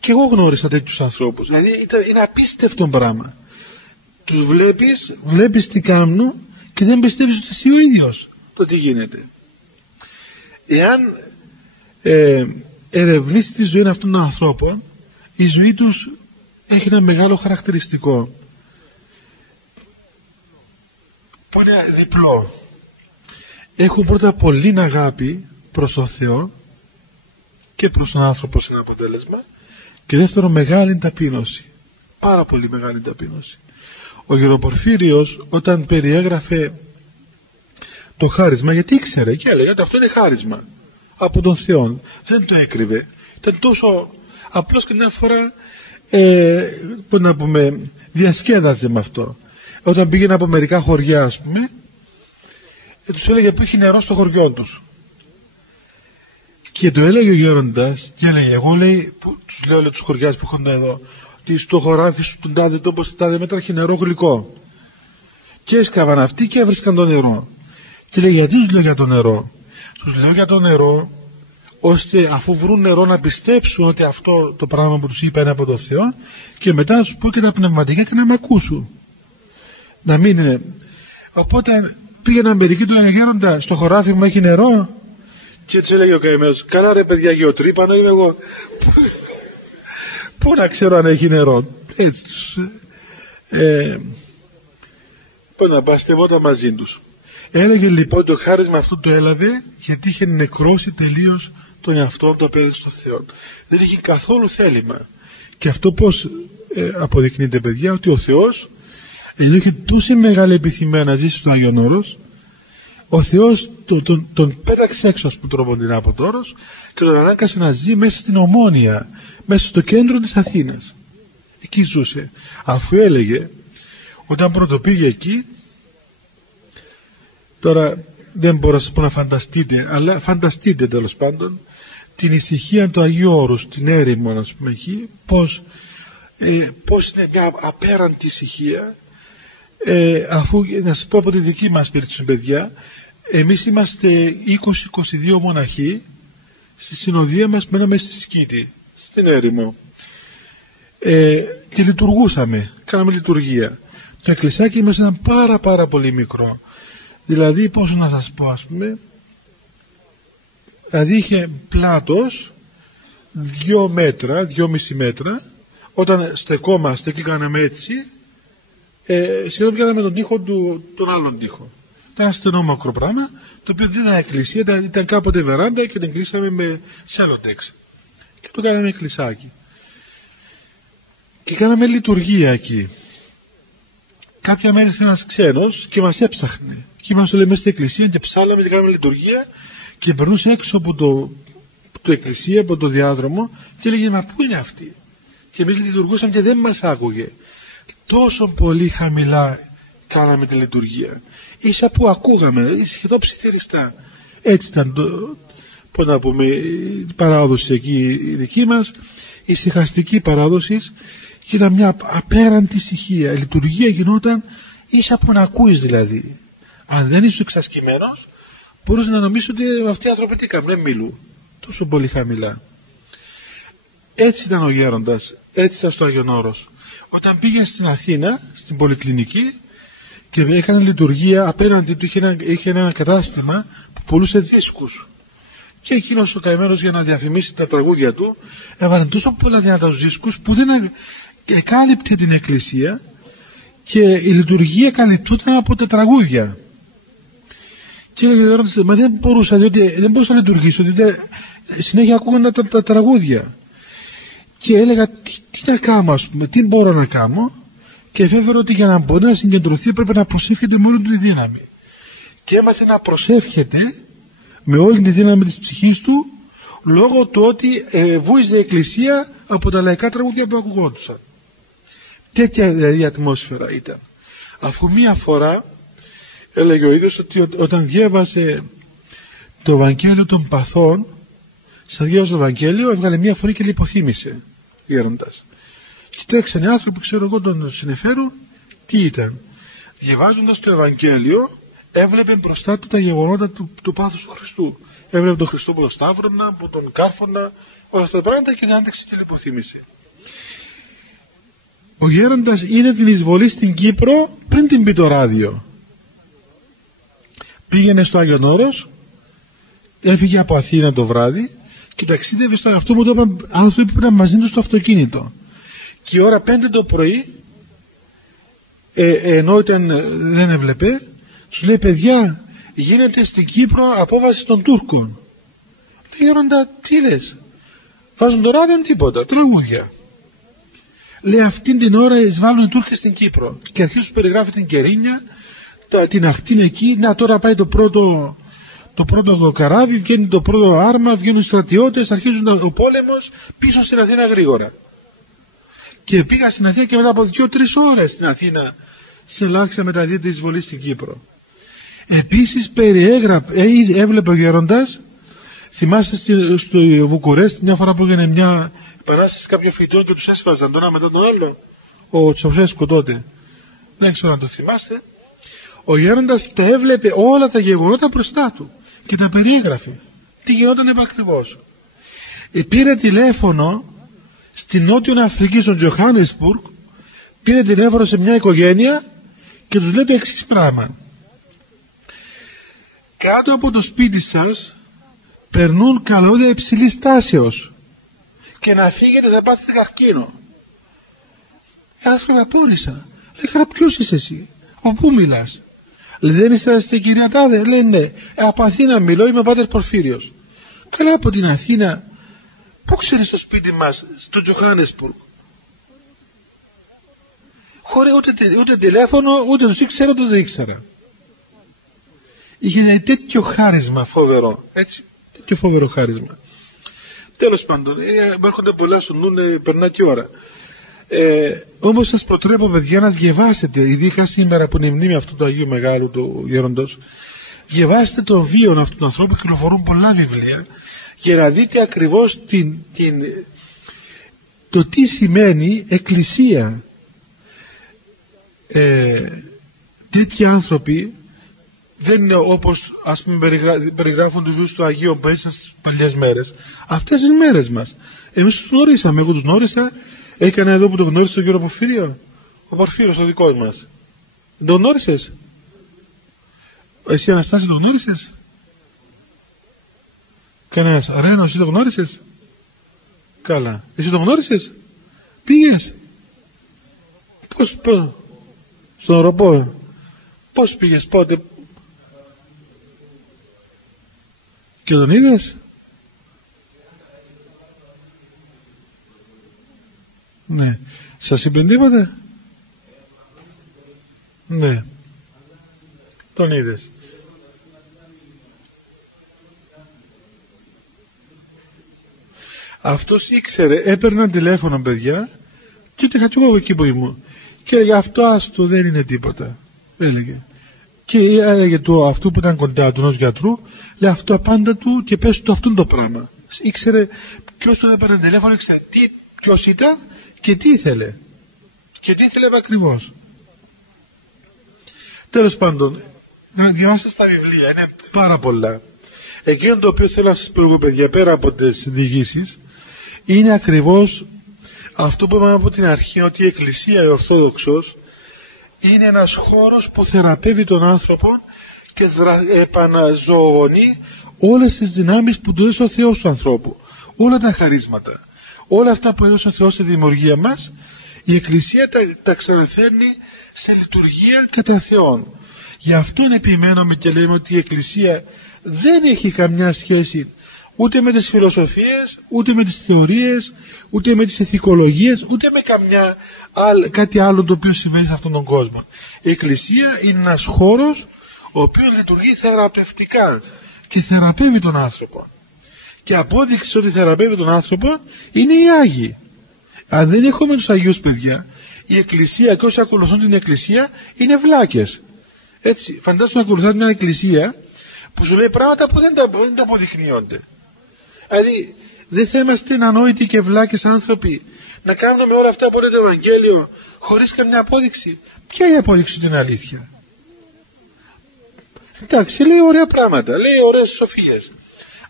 Και εγώ γνώρισα τέτοιους ανθρώπους. Δηλαδή είναι απίστευτο πράγμα. Τους βλέπεις τι κάνουν και δεν πιστεύεις ότι εσύ ο ίδιος το τι γίνεται. Εάν ερευνήσεις τη ζωή αυτών των ανθρώπων, η ζωή τους έχει ένα μεγάλο χαρακτηριστικό που είναι διπλό. Έχουν πρώτα πολλή αγάπη προς τον Θεό και προς τον άνθρωπο σαν αποτέλεσμα, και δεύτερο, μεγάλη ταπείνωση, πάρα πολύ μεγάλη ταπείνωση. Ο Γεροπορφύριος, όταν περιέγραφε το χάρισμα, γιατί ήξερε και έλεγε ότι αυτό είναι χάρισμα από τον Θεό, δεν το έκρυβε, ήταν τόσο απλώς, και μια φορά πώς να πούμε, διασκέδαζε με αυτό. Όταν πήγαινε από μερικά χωριά, ας πούμε, τους έλεγε που έχει νερό στο χωριό τους, και το έλεγε ο γέροντας, και έλεγε, εγώ, λέει, τους λέω, τους χωριάς που έχουν εδώ, ότι στο χωράφι σου τον τάδε τόπο, στο τάδε μέτρα έχει νερό γλυκό, και έσκαβαν αυτοί και έβρισκαν το νερό. Και λέει, γιατί τους λέω για το νερό? Τους λέω για το νερό ώστε αφού βρουν νερό να πιστέψουν ότι αυτό το πράγμα που τους είπα είναι από τον Θεό, και μετά να τους πω και τα πνευματικά και να με ακούσουν, να μην είναι. Οπότε πήγαιναν μερικοί του γέροντα, στο χωράφι μου έχει νερό, και έτσι έλεγε ο καημένος, καλά ρε παιδιά, γεωτρύπανο είμαι εγώ, πού να ξέρω αν έχει νερό? Έτσι τους πώς να παστευόταν μαζί τους. Έλεγε λοιπόν το χάρισμα αυτό το έλαβε γιατί είχε νεκρώσει τελείως τον εαυτό του απέναντι στον Θεό. Δεν είχε καθόλου θέλημα. Και αυτό πώς αποδεικνύεται, παιδιά? Ότι ο Θεός, ενώ είχε τόση μεγάλη επιθυμία να ζήσει στο Άγιον Όρος, ο Θεός τον πέταξε έξω, ας πούμε, τρόπον από το Όρος, και τον ανάγκασε να ζει μέσα στην Ομόνια, μέσα στο κέντρο της Αθήνας. Εκεί ζούσε. Αφού έλεγε, όταν πρωτοπήγε εκεί, τώρα δεν μπορώ να σας πω να φανταστείτε, αλλά φανταστείτε τέλος πάντων την ησυχία του Αγίου Όρους, την έρημο, να πούμε, εκεί, πώς είναι μια απέραντη ησυχία, αφού, να σας πω από τη δική μας περίπτωση, παιδιά, εμείς είμαστε 20-22 μοναχοί, στη συνοδεία μας μέναμε στη Σκήτη, στην έρημο, και λειτουργούσαμε, κάναμε λειτουργία. Το εκκλησάκι μας ήταν πάρα πολύ μικρό. Δηλαδή, πώς να σας πω, ας πούμε, δηλαδή είχε πλάτος 2 μέτρα, 2,5 μέτρα. Όταν στεκόμαστε και κάναμε έτσι, σχεδόν κάναμε τον τοίχο τον άλλον τοίχο. Ήταν ένα στενό μακρό πράγμα, το οποίο δεν ήταν εκκλησία, ήταν κάποτε βεράντα, και την κλείσαμε με σέλοντεξ και το κάναμε εκκλησάκι και κάναμε λειτουργία εκεί. Κάποια μέρα ήρθε ένας ξένος και μας έψαχνε, και μας το λέει μέσα στην εκκλησία, και ψάλαμε και κάναμε λειτουργία, και περνούσε έξω από το εκκλησία, από το διάδρομο, και έλεγε, μα πού είναι αυτοί? Και εμείς λειτουργούσαμε και δεν μας άκουγε. Τόσο πολύ χαμηλά κάναμε τη λειτουργία, ίσα που ακούγαμε, σχεδόν ψιθυριστά. Έτσι ήταν πώς να πούμε, η παράδοση εκεί η δική μας, η ησυχαστική παράδοση, και ήταν μια απέραντη ησυχία. Η λειτουργία γινόταν ίσα που να ακούεις, δηλαδή. Αν δεν είσαι εξασκημένος, μπορούσε να νομίσει ότι αυτοί οι άνθρωποι τι κάνουν, δεν μιλούν τόσο πολύ χαμηλά. Έτσι ήταν ο γέροντας, έτσι ήταν στο Άγιον Όρος. Όταν πήγε στην Αθήνα, στην Πολυκλινική, και έκανε λειτουργία, απέναντι του είχε ένα κατάστημα που πουλούσε δίσκους, και εκείνος ο καημένος, για να διαφημίσει τα τραγούδια του, έβαλε τόσο πολλά δυνατά δίσκους που δεν εκάλυπτε την εκκλησία, και η λειτουργία καλυπτούταν από τα τραγούδια. Και έλεγε ο μα δεν μπορούσα, διότι δεν μπορούσα να λειτουργήσω, διότι συνέχεια ακούγαν τα τραγούδια. Και έλεγα τι να κάνω, ας πούμε, τι μπορώ να κάνω, και εφέβαινε ότι για να μπορεί να συγκεντρωθεί πρέπει να προσεύχεται με όλη τη δύναμη. Και έμαθε να προσεύχεται με όλη τη δύναμη της ψυχής του, λόγω του ότι βούιζε η εκκλησία από τα λαϊκά τραγούδια που ακουγόντουσαν. Τέτοια δηλαδή ατμόσφαιρα ήταν. Αφού μία φορά έλεγε ο ίδιος ότι όταν διέβασε το Ευαγγέλιο των Παθών, σαν διάβασε το Ευαγγέλιο, έβγαλε μία φωνή και λιποθύμησε γέροντας. Και τρέξανε άνθρωποι, ξέρω εγώ, τον συνεφέρουν, τι ήταν. Διαβάζοντας το Ευαγγέλιο, έβλεπε μπροστά του τα γεγονότα του πάθους του Χριστού. Έβλεπε τον Χριστό που τον σταύρωνα, που τον κάρφωνα, όλα αυτά τα πράγματα, και δεν άντεξε και λιποθύμησε. Ο γέροντας είδε την εισβολή στην Κύπρο πριν την πει το ράδιο. Πήγαινε στο Άγιον Όρος, έφυγε από Αθήνα το βράδυ και ταξίδευε στο αυτό μου το είπαν άνθρωποι που ήταν μαζί του στο αυτοκίνητο. Και η ώρα 5 το πρωί, ενώ ήταν, δεν έβλεπε, τους λέει, παιδιά, γίνεται στην Κύπρο απόβαση των Τούρκων. Λέει, γέροντα, τι λες? Βάζουν το ράδιο, τίποτα, τραγούδια. Λέει, αυτήν την ώρα εισβάλλουν οι Τούρκοι στην Κύπρο. Και αρχίζει να περιγράφει την Κερίνια, την ακτίνα εκεί. Να, τώρα πάει το πρώτο καράβι, βγαίνει το πρώτο άρμα, βγαίνουν οι στρατιώτες, αρχίζουν ο πόλεμος, πίσω στην Αθήνα γρήγορα. Και πήγα στην Αθήνα και μετά από 2-3 ώρες στην Αθήνα συνελάχισα μεταδίδει τη εισβολή στην Κύπρο. Επίσης έβλεπε ο γέροντας, θυμάστε στο Βουκουρέστι μια φορά που έγινε μια επανάσταση κάποιων φοιτητών και τους έσφαζαν τον ένα μετά τον άλλο, ο Τσαουσέσκου τότε, δεν ξέρω αν το θυμάστε. Ο γέροντας τα έβλεπε όλα τα γεγονότα μπροστά του και τα περιέγραφε τι γινόταν επακριβώς. Πήρε τηλέφωνο στη Νότιο Αφρική, στον Τζοχάνεσμπουργκ, πήρε τηλέφωνο σε μια οικογένεια και τους λέει το εξής πράγμα: κάτω από το σπίτι σας περνούν καλώδια υψηλής τάσεως και να φύγετε θα πάθετε καρκίνο. Άνθρωποι απόρρισα. Λέει, καλά, ποιος είσαι εσύ, από πού μιλάς? Λέει, δεν είστε κυρία Τάδε? Λέει, ναι. Από Αθήνα μιλώ, είμαι ο Πάτερ Πορφύριος. Καλά, από την Αθήνα? Πού ξέρεις το σπίτι μας, στο Τζοχάνεσμπουργκ? Χωρίς ούτε τηλέφωνο, ούτε τους ήξερα, ούτε δεν ήξερα. Είχε τέτοιο χάρισμα φοβερό, έτσι, τέτοιο φοβερό χάρισμα. Τέλος πάντων, έρχονται πολλά στο νου, περνά και ώρα. Όμως σας προτρέπω, παιδιά, να διαβάσετε, ειδικά σήμερα που είναι η μνήμη αυτού του Αγίου Μεγάλου του Γέροντος, διαβάστε το βίο αυτού του ανθρώπου, κυκλοφορούν πολλά βιβλία, για να δείτε ακριβώς το τι σημαίνει εκκλησία. Τέτοιοι άνθρωποι δεν είναι όπως, ας πούμε, περιγράφουν τους βίους του Αγίου που έζησαν στις παλιές μέρες. Αυτές τις μέρες μας εμείς τους γνωρίσαμε, εγώ τους γνώρισα. Έκανε εδώ που το γνώρισε τον κύριο Πορφύριο, ο Πορφύριος ο δικός μας. Τον γνώρισες? Εσύ, Αναστάση, το γνώρισες? Κανένας? Ρένο, εσύ το γνώρισες? Καλά. Εσύ το γνώρισες? Πήγες? Πώς? Στον Οροπό? Πώς πήγες, πότε? Και τον είδες? Ναι. Σας είπε τίποτε? Ναι. Τον είδες? Αυτός ήξερε, έπαιρναν τηλέφωνο, παιδιά, και ούτε είχα κι εγώ εκεί που ήμουν, και έλεγε, αυτό άστο, δεν είναι τίποτα, έλεγε. Και έλεγε αυτού που ήταν κοντά του, ενός γιατρού, λέει, αυτό απάντα του και πες του αυτόν το πράγμα. Ήξερε ποιος του έπαιρνε τηλέφωνο, ήξερε ποιος ήταν και τι ήθελε. Και τι ήθελε ακριβώς. Τέλος πάντων, να διαβάσετε στα βιβλία, είναι πάρα πολλά. Εκείνο το οποίο θέλω να σας πω εγώ, παιδιά, πέρα από τις διηγήσεις, είναι ακριβώς αυτό που είπαμε από την αρχή, ότι η Εκκλησία, η Ορθόδοξος, είναι ένας χώρος που θεραπεύει τον άνθρωπο και επαναζωογονεί όλες τις δυνάμεις που του έδωσε ο Θεός του ανθρώπου, όλα τα χαρίσματα, όλα αυτά που έδωσε ο Θεός στη δημιουργία μας. Η Εκκλησία τα ξαναφέρνει σε λειτουργία κατά Θεόν, Γι' αυτό επιμένουμε και λέμε ότι η Εκκλησία δεν έχει καμιά σχέση ούτε με τις φιλοσοφίες, ούτε με τις θεωρίες, ούτε με τις ηθικολογίες, ούτε με κάτι άλλο το οποίο συμβαίνει σε αυτόν τον κόσμο. Η Εκκλησία είναι ένας χώρος ο οποίος λειτουργεί θεραπευτικά και θεραπεύει τον άνθρωπο. Και απόδειξη ότι θεραπεύει τον άνθρωπο είναι οι Άγιοι. Αν δεν έχουμε τους Αγίους, παιδιά, η Εκκλησία και όσοι ακολουθούν την Εκκλησία είναι βλάκες. Έτσι, φαντάζομαι να ακολουθάτε μια Εκκλησία που σου λέει πράγματα που δεν τα αποδεικνύονται. Δηλαδή, δεν θα είμαστε ανόητοι και βλάκες άνθρωποι να κάνουμε όλα αυτά που λέει το Ευαγγέλιο χωρίς καμιά απόδειξη? Ποια είναι η απόδειξη ότι είναι αλήθεια? Εντάξει, λέει ωραία πράγματα, λέει ωραίες σοφίες.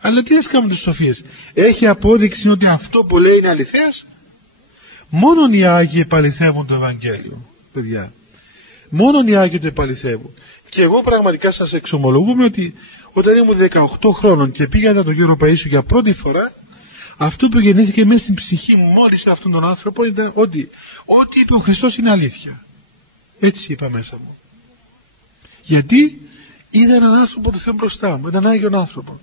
Αλλά τι ας κάνουμε τις σοφίες? Έχει απόδειξη ότι αυτό που λέει είναι αληθές? Μόνον οι Άγιοι επαληθεύουν το Ευαγγέλιο, παιδιά. Μόνον οι Άγιοι το επαληθεύουν. Και εγώ πραγματικά σας εξομολογούμε ότι όταν ήμουν 18 χρόνων και πήγα τον Γέρο Παΐσιο για πρώτη φορά, αυτό που γεννήθηκε μέσα στην ψυχή μου μόλις σε αυτόν τον άνθρωπο ήταν ότι ό,τι είπε ο Χριστός είναι αλήθεια. Έτσι είπα μέσα μου. Γιατί είδα έναν άνθρωπο του Θεού μπροστά μου, έναν Άγιον άνθρωπο.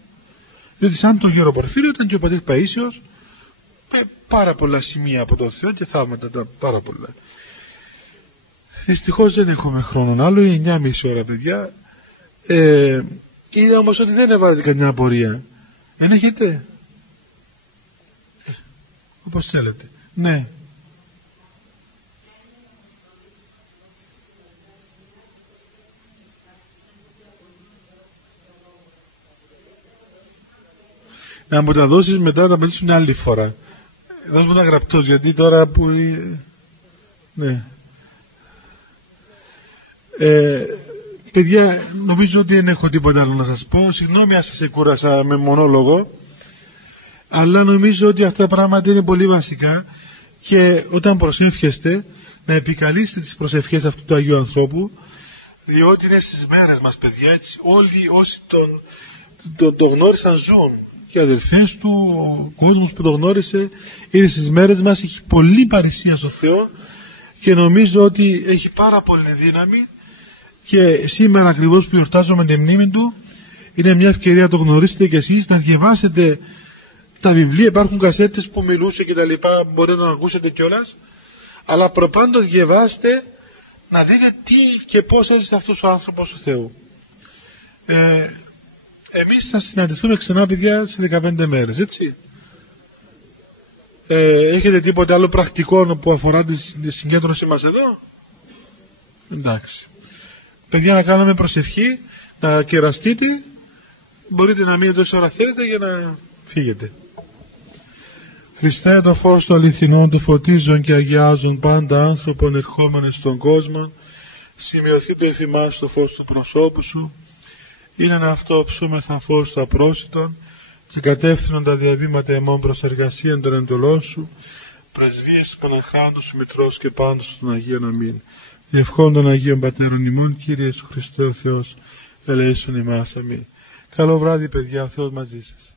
Διότι σαν τον Γέρο Πορφύριο ήταν και ο πατήρ Παΐσιος με πάρα πολλά σημεία από τον Θεό και θαύματα πάρα πολλά. Δυστυχώς δεν έχουμε χρόνο άλλο, είναι 9,5 ώρα, παιδιά. Είδα όμως ότι δεν έβαλε καμιά απορία. Δεν έχετε? Όπως θέλετε. Ναι. Να μου τα δώσεις μετά να τα μιλήσουμε άλλη φορά. Δώσ' μου ένα γραπτός, γιατί τώρα που... Ναι. Παιδιά, νομίζω ότι δεν έχω τίποτα άλλο να σας πω. Συγγνώμη αν σας εκούρασα με μονόλογο, αλλά νομίζω ότι αυτά τα πράγματα είναι πολύ βασικά και όταν προσεύχεστε να επικαλείστε τις προσευχές αυτού του Αγίου ανθρώπου, διότι είναι στις μέρες μας, παιδιά, έτσι. Όλοι όσοι τον γνώρισαν ζουν, και οι αδελφές του, ο κόσμος που τον γνώρισε είναι στις μέρες μας, έχει πολύ παρησία στο Θεό και νομίζω ότι έχει πάρα πολύ δύναμη. Και σήμερα ακριβώς που γιορτάζουμε τη μνήμη του, είναι μια ευκαιρία να το γνωρίσετε και εσείς, να διαβάσετε τα βιβλία. Υπάρχουν κασέτες που μιλούσε και τα λοιπά, μπορείτε να ακούσετε κιόλας, αλλά προπάντως διαβάστε να δείτε τι και πώς έζησε αυτός ο άνθρωπος του Θεού. Εμείς θα συναντηθούμε ξανά, παιδιά, σε 15 μέρες, έτσι. Έχετε τίποτε άλλο πρακτικό που αφορά τη συγκέντρωση μας εδώ? Εντάξει. Παιδιά, να κάνουμε προσευχή, να κεραστείτε, μπορείτε να μείνετε όση ώρα θέλετε για να φύγετε. Χριστέ, το φως του αληθινών, του φωτίζουν και αγιάζουν πάντα άνθρωπον ερχόμενοι στον κόσμο, σημειωθεί το εφημάς το φως του προσώπου σου, είναι ένα αυτό ψούμεθα φως του απρόσιτον και κατεύθυνον τα διαβήματα εμών προς εργασίαν των εντολών σου, πρεσβείες του Παναχάντου σου Μητρός και πάντως των Αγίων αμήν. Διευχών των Αγίων Πατέρων ημών, Κύριε Ιησού Χριστέ ο Θεός, ελέησον ημάς, αμήν. Καλό βράδυ, παιδιά, ο Θεός μαζί σας.